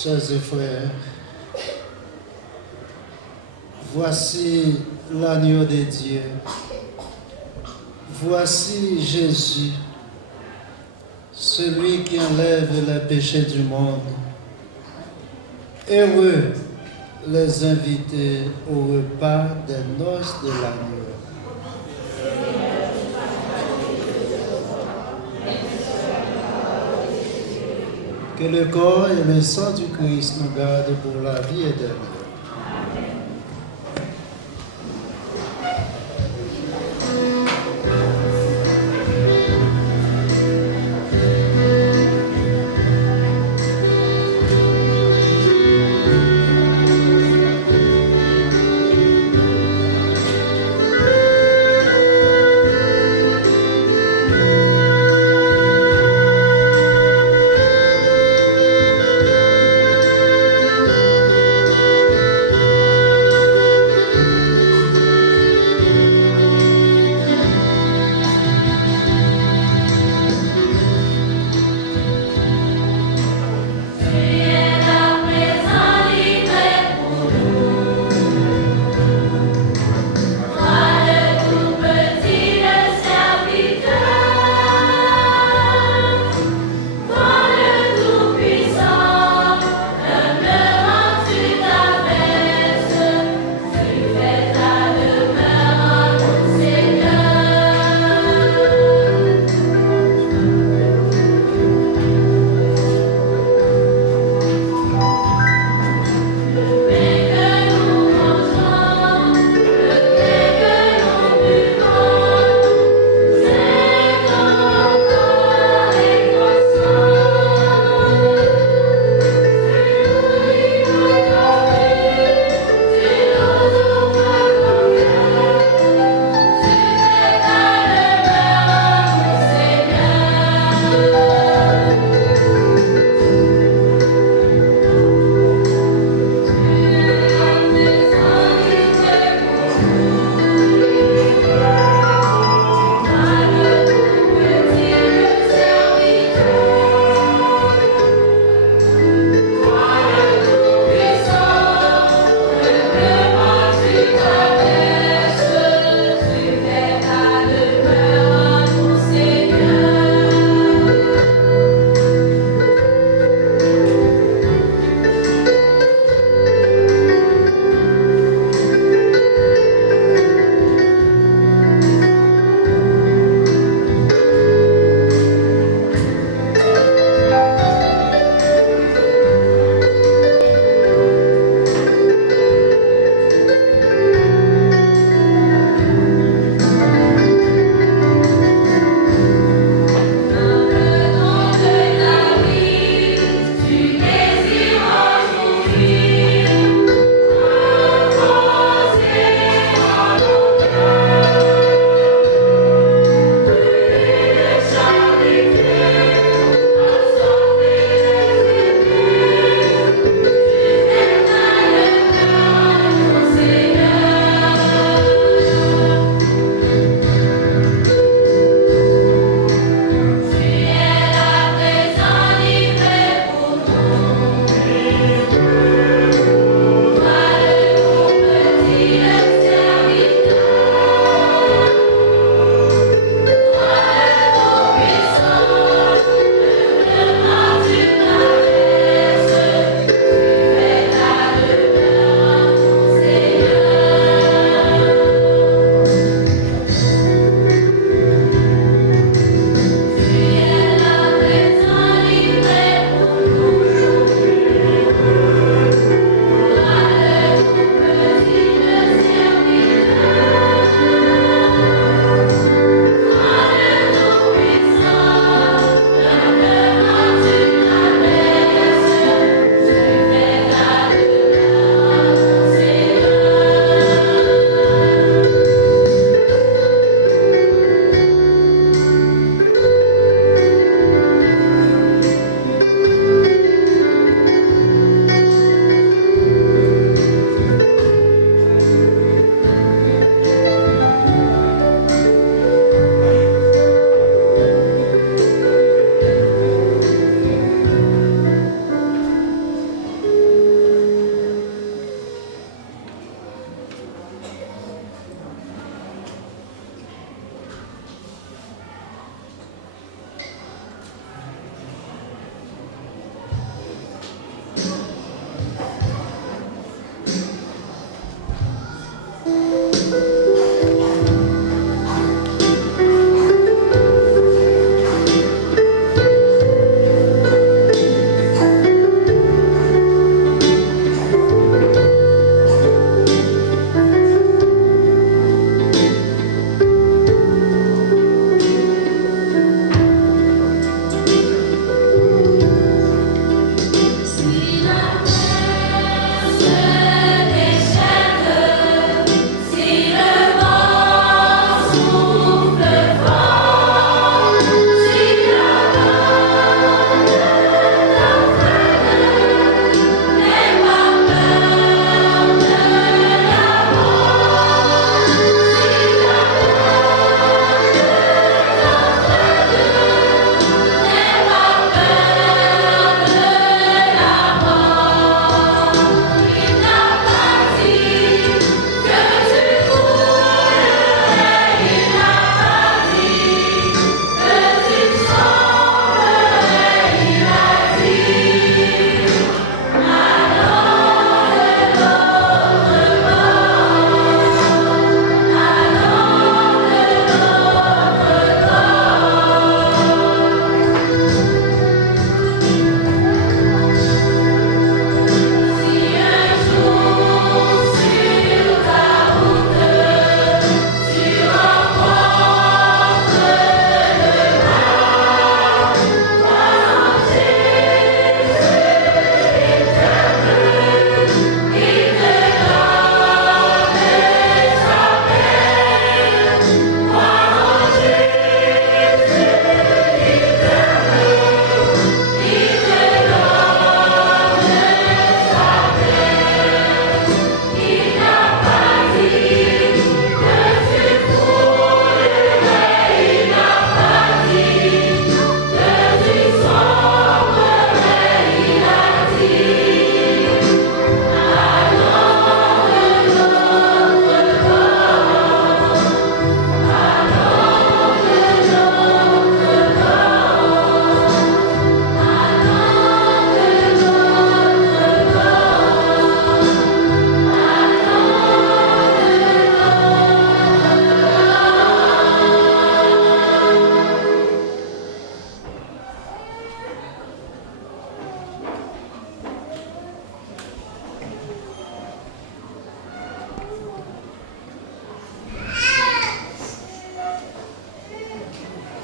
Chers et frères, voici l'agneau de Dieu. Voici Jésus, celui qui enlève les péchés du monde. Heureux les invités au repas des noces de l'agneau. Que le corps et le sang du Christ nous gardent pour la vie éternelle.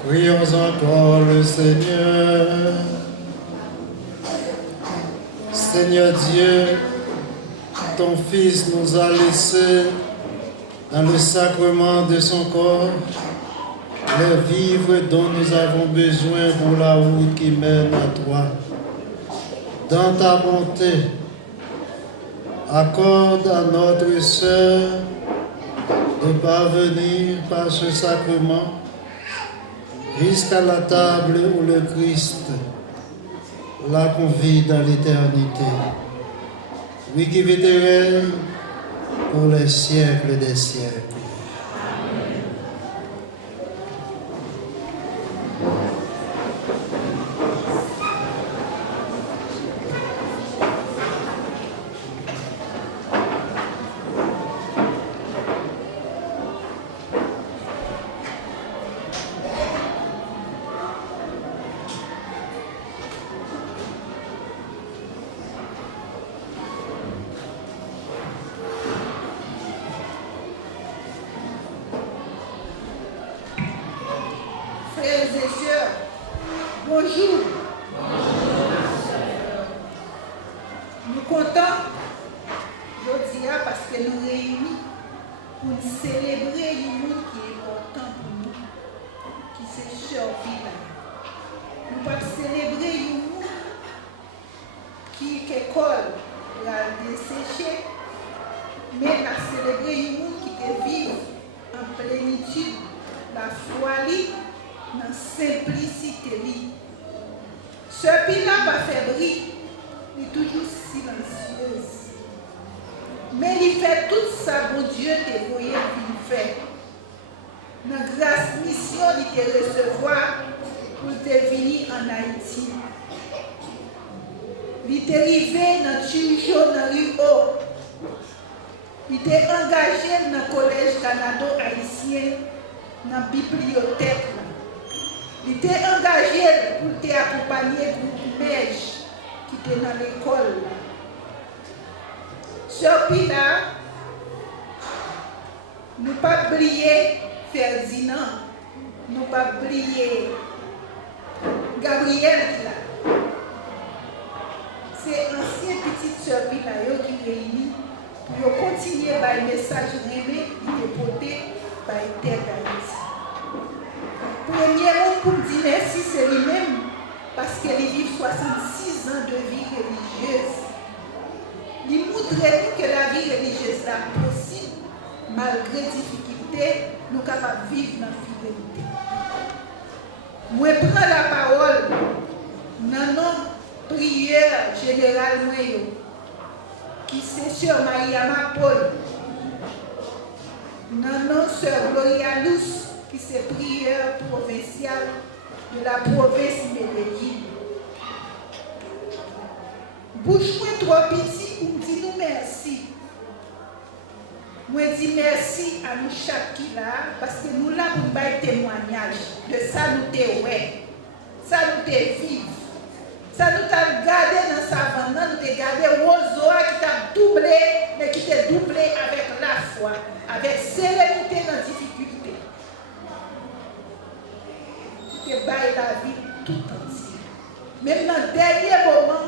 Prions encore le Seigneur. Seigneur Dieu, ton Fils nous a laissé dans le sacrement de son corps les vivres dont nous avons besoin pour la route qui mène à toi. Dans ta bonté, accorde à notre sœur de parvenir par ce sacrement jusqu'à la table où le Christ la convie dans l'éternité. Oui, qui vit et règne pour les siècles des siècles. Bonjour. Nous comptons aujourd'hui parce que nous réunis pour célébrer un monde qui est important pour nous, qui c'est Cherville. Nous pouvons célébrer un monde qui est école, la desséché, mais nous célébrer un monde qui te vit en plénitude, la foi, dans la simplicité. Ce pays-là pas faibli, il est toujours silencieuse. Mais il fait tout ça, bon Dieu, te voyé qu'il fait. Dans la grâce mission, il te recevoir pour te venir en Haïti. Il t'est arrivé dans Tujo, dans Rio. Il t'est engagé dans le collège canado-haïtien, dans la bibliothèque. Il était engagé pour t'accompagner pour le MEJ qui était dans l'école. Ce pays-là, nous ne pas oublier Ferdinand, nous ne pas oublier Gabriel. C'est ancien petit sœur qui réunit pour continuer par le message révélé qui est porté par Terre d'Haïti. Premièrement, pour dire merci, c'est lui-même, parce qu'il vit 66 ans de vie religieuse. Il montre nous que la vie religieuse est possible, malgré les difficultés, nous sommes capables de vivre dans la fidélité. Moi, je prends la parole dans notre prière générale, qui c'est Sœur Mariama Paul, dans notre Sœur Gloria Luz, qui c'est prière provinciale de la province Medellín. Bouche-moi trop petit pour me dire nous merci. Moi dis merci à nous chaque qui là, parce que nous là pour nous faire témoignage de ça nous te ouais, ça nous te vivre. Ça nous t'a gardé dans sa savane, nous t'a gardé Rosoa qui t'a doublé, mais qui t'a doublé avec la foi, avec sérénité dans la difficulté. Qui t'a baillé la vie tout entière. Même dans le dernier moment,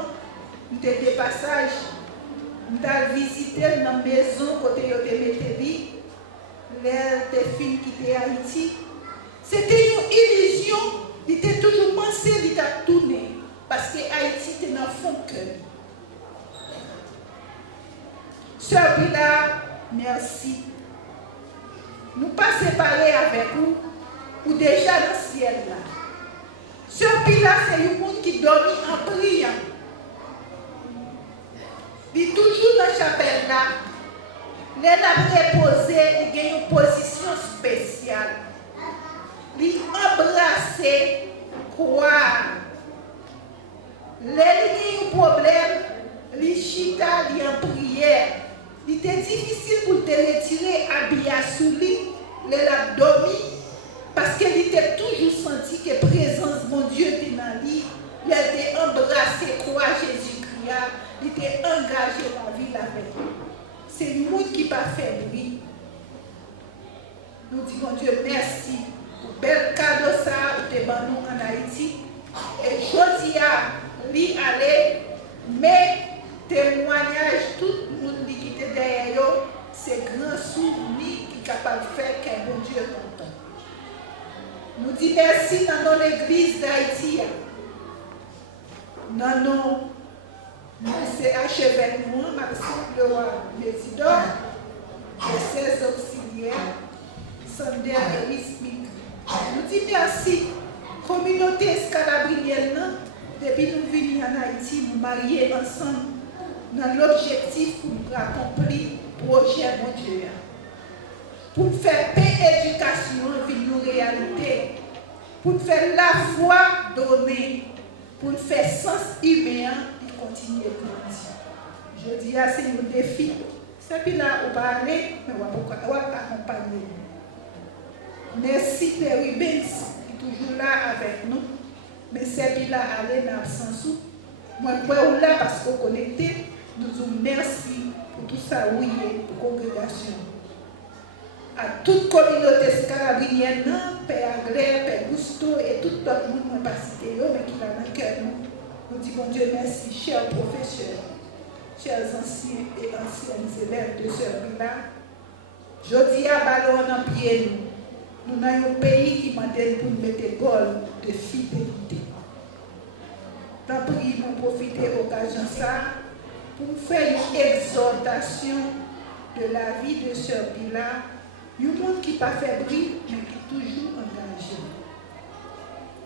nous avons des passages, nous avons visité dans la maison côté de Météli, les filles qui étaient à Haïti. C'était une illusion, il était toujours pensé, il était tourné. Parce que Haïti était dans le fond de cœur. Sœur Pilar, merci. Nous pas séparés avec vous, ou déjà dans le ciel là. Sœur Pilar, c'est le monde qui dormit en priant. Il est toujours dans la chapelle là. Il a reposé, il a une position spéciale. Il embrassé, croire. Les gens qui ont un problème, les chita, les en prière. Il était difficile pour te retirer à Biasouli, les l'abdomen, parce qu'il était toujours senti que la présence de mon Dieu était dans lui. Il était embrassé, croix Jésus-Christ, il était engagé dans la vie avec lui. C'est le monde qui n'a pas fait lui. Nous disons Dieu merci pour bel cadeau ça, pour te nous en Haïti. Et je dis à lui aller, mais témoignage, tout le monde qui était derrière eux, c'est grand souvenir qui est capable de faire qu'un bon Dieu content. Nous disons merci dans notre église d'Haïti. Dans nos c'est archevêque, Maxime le roi Mésidor, les 16 auxiliaires, Sander et Ismic. Nous disons merci. Communauté scalabrienne, depuis nous venons en Haïti, nous marier ensemble dans l'objectif pour accomplir le projet de Dieu. Pour faire paix éducation, une réalité. Pour faire la foi donnée. Pour faire sens humain et continuer à grandir. Je dis à c'est un défi. C'est puis là, on va aller, mais on va accompagner. Merci Père Rubens, qui est toujours là avec nous. Mais c'est puis là, aller dans l'absence. Moi, je suis là parce qu'on est connecté. Nous vous merci pour tout ça, oui, pour la congrégation. À toute communauté scalabrienne, Père Aglaire, Père Gusto et tout le monde qui a cité, mais qui l'a dans le cœur. Nous disons, bon Dieu, merci, chers professeurs, chers anciens et anciennes élèves de Sœur Bila. Je dis à ballon en pied, nous avons un pays qui m'a dit pour nous mettre goal de fidélité. Tant pis, nous profiter de l'occasion pour faire une exhortation de la vie de Sœur Bila. Il y a un monde qui n'est pas fébrile, mais qui est toujours engagé.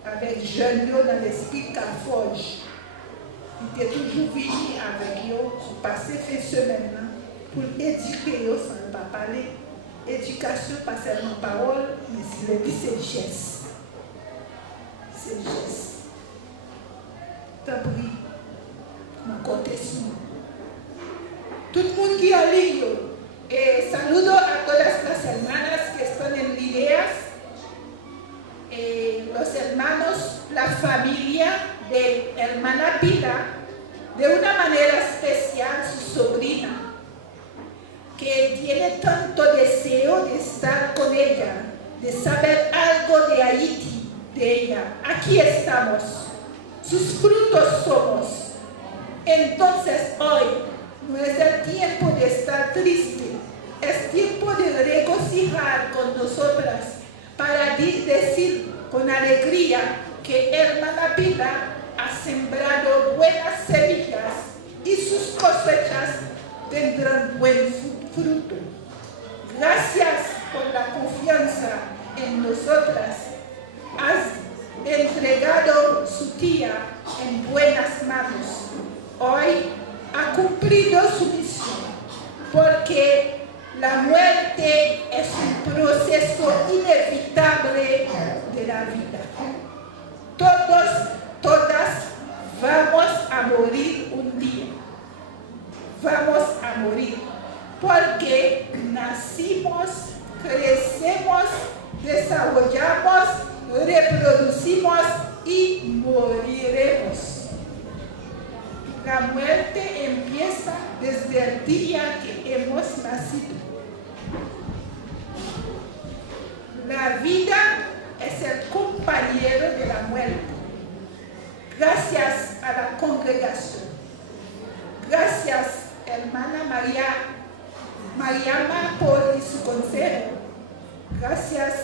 Avec jeunes dans l'esprit qu'à forge. Il est toujours venu avec eux pour passer fin semaine pour éduquer eux sans ne pas parler. Éducation, pas seulement parole, mais c'est geste. C'est geste. Tant pis, je compte sur nous. Tout le monde qui est en ligne. Saludo a todas las hermanas que están en líneas, los hermanos, la familia de hermana Pila, de una manera especial su sobrina, que tiene tanto deseo de estar con ella, de saber algo de Haití, de ella. Aquí estamos, sus frutos somos. Entonces hoy no es el tiempo de estar triste. Es tiempo de regocijar con nosotras para decir con alegría que hermana Pila ha sembrado buenas semillas y sus cosechas tendrán buen fruto. Gracias por la confianza en nosotras. Has entregado su tía en buenas manos. Hoy ha cumplido su misión porque la muerte es un proceso inevitable de la vida. Todos, todas vamos a morir un día. Vamos a morir porque nacimos, crecemos, desarrollamos, reproducimos y moriremos. La muerte empieza desde el día que hemos nacido. La vida es el compañero de la muerte. Gracias a la congregación. Gracias, hermana Mariama, por su consejo. Gracias,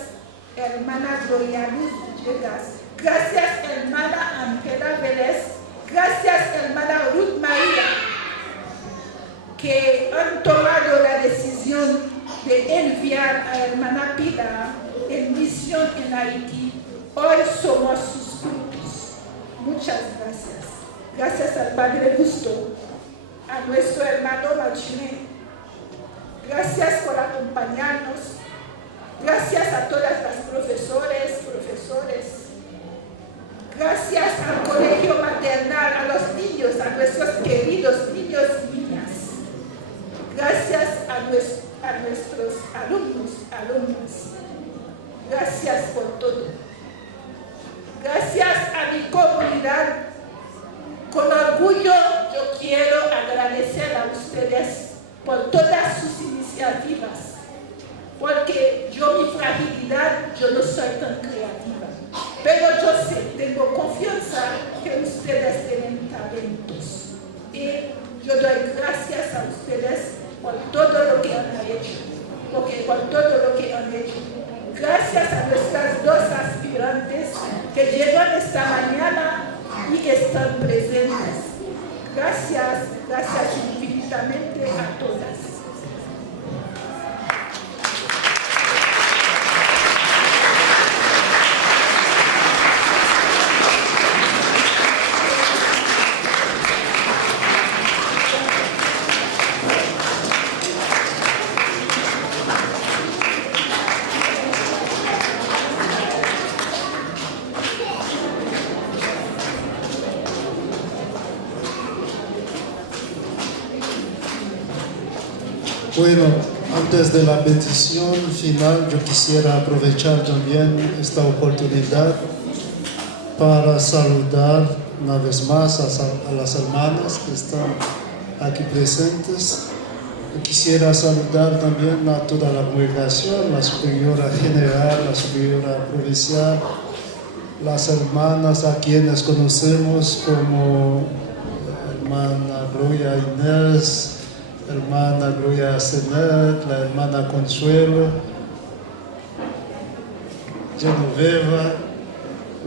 hermana Gloria Luz Villegas. Gracias, hermana Ángela Vélez. Gracias, hermana Ruth María, que han tomado la decisión de enviar a hermana Pila en misión en Haití. Hoy somos sus frutos. Muchas gracias. Gracias al Padre Gusto, a nuestro hermano Marchine. Gracias por acompañarnos. Gracias a todas las profesores. Gracias al colegio maternal, a los niños, a nuestros queridos niños y niñas. Gracias a nuestros alumnas. Gracias por todo. Gracias a mi comunidad. Con orgullo yo quiero agradecer a ustedes por todas sus iniciativas. Porque mi fragilidad, yo no soy tan creativa. pero yo sé, tengo confianza que ustedes tienen talentos. Y yo doy gracias a ustedes por todo lo que han hecho. Gracias a nuestras dos aspirantes que llegan esta mañana y están presentes. Gracias infinitamente a todas. Bueno, antes de la bendición final, yo quisiera aprovechar también esta oportunidad para saludar una vez más a las hermanas que están aquí presentes. Yo quisiera saludar también a toda la congregación, la superiora general, la superiora provincial, las hermanas a quienes conocemos como hermana Gloria Inés, hermana Gloria Senet, la hermana Consuelo, Genoveva,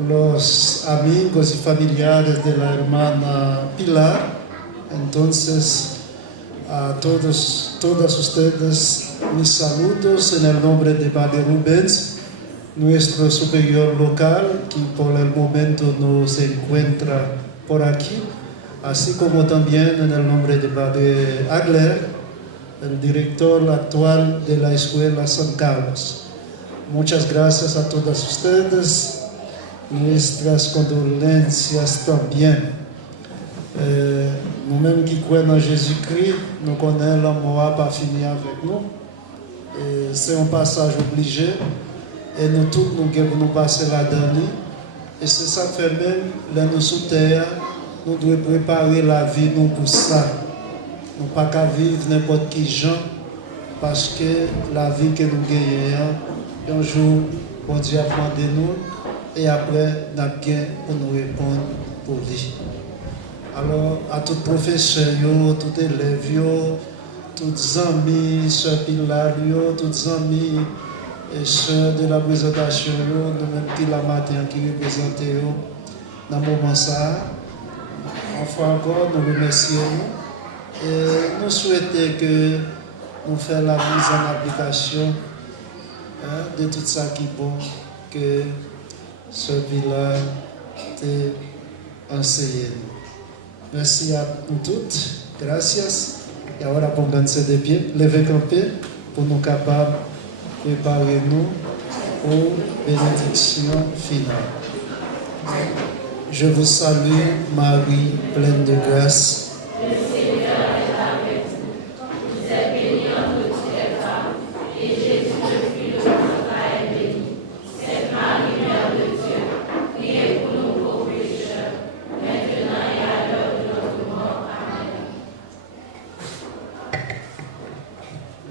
los amigos y familiares de la hermana Pilar. Entonces, a todas ustedes, mis saludos en el nombre de Padre Rubens, nuestro superior local, que por el momento no se encuentra por aquí, así como también en el nombre de Padre Agler, el director actual de la Escuela San Carlos. Muchas gracias a todas ustedes, nuestras condolencias también. Nous-mêmes qui croyons en Jésus-Christ, nous connaissons la mort pas fini avec nous. C'est un passage obligé et nous tous nous devons passer là-dedans. Et c'est ça que fait même, là nous sous terre, nous devons préparer la vie nous pour ça. Nous ne pouvons pas vivre n'importe qui gens parce que la vie que nous gagnons, un jour, on Dieu a demandé nous et après, nous avons bien pour nous répondre pour lui. Alors, à tous les professeurs, tous les élèves, tous les amis, sœurs Pilar, tous les amis et sœurs de la présentation, nous-mêmes qui la matin qui représentons dans le moment ça. Enfin encore, nous remercions et nous souhaitons que nous fassions la mise en application de tout ça qui est bon que ce Pilar t'a enseigné. Merci à nous toutes. Gracias. Et ahora pónganse de pie, levez campé pour nous capables de préparer nous aux bénédictions finales. Je vous salue, Marie, pleine de grâce. Le Seigneur est avec vous. Vous êtes bénie entre toutes les femmes, et Jésus, le fruit de votre sein, est béni. Sainte Marie, Mère de Dieu, priez pour nous pauvres pécheurs, maintenant et à l'heure de notre mort. Amen.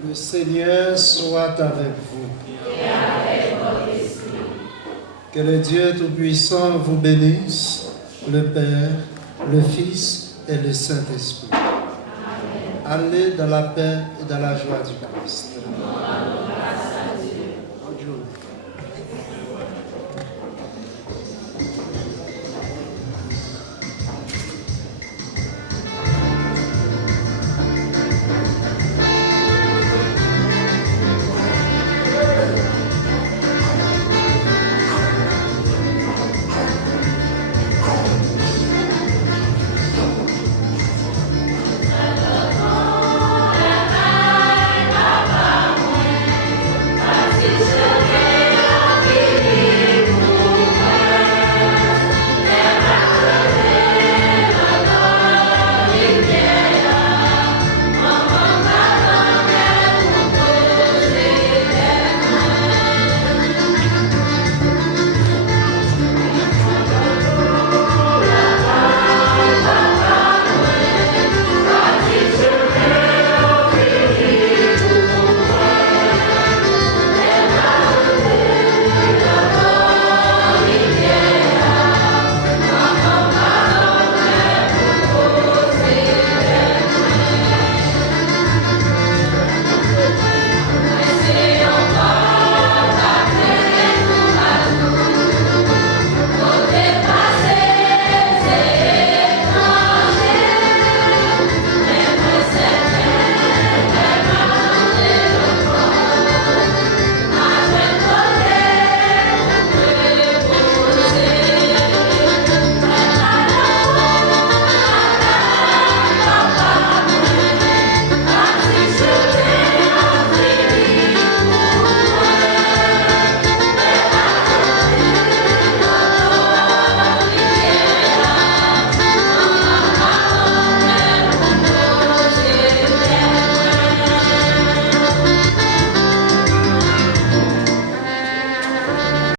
Le Seigneur soit avec vous. Et avec votre esprit. Que le Dieu Tout-Puissant vous bénisse, le Père, le Fils et le Saint-Esprit. Allez dans la paix et dans la joie du Christ.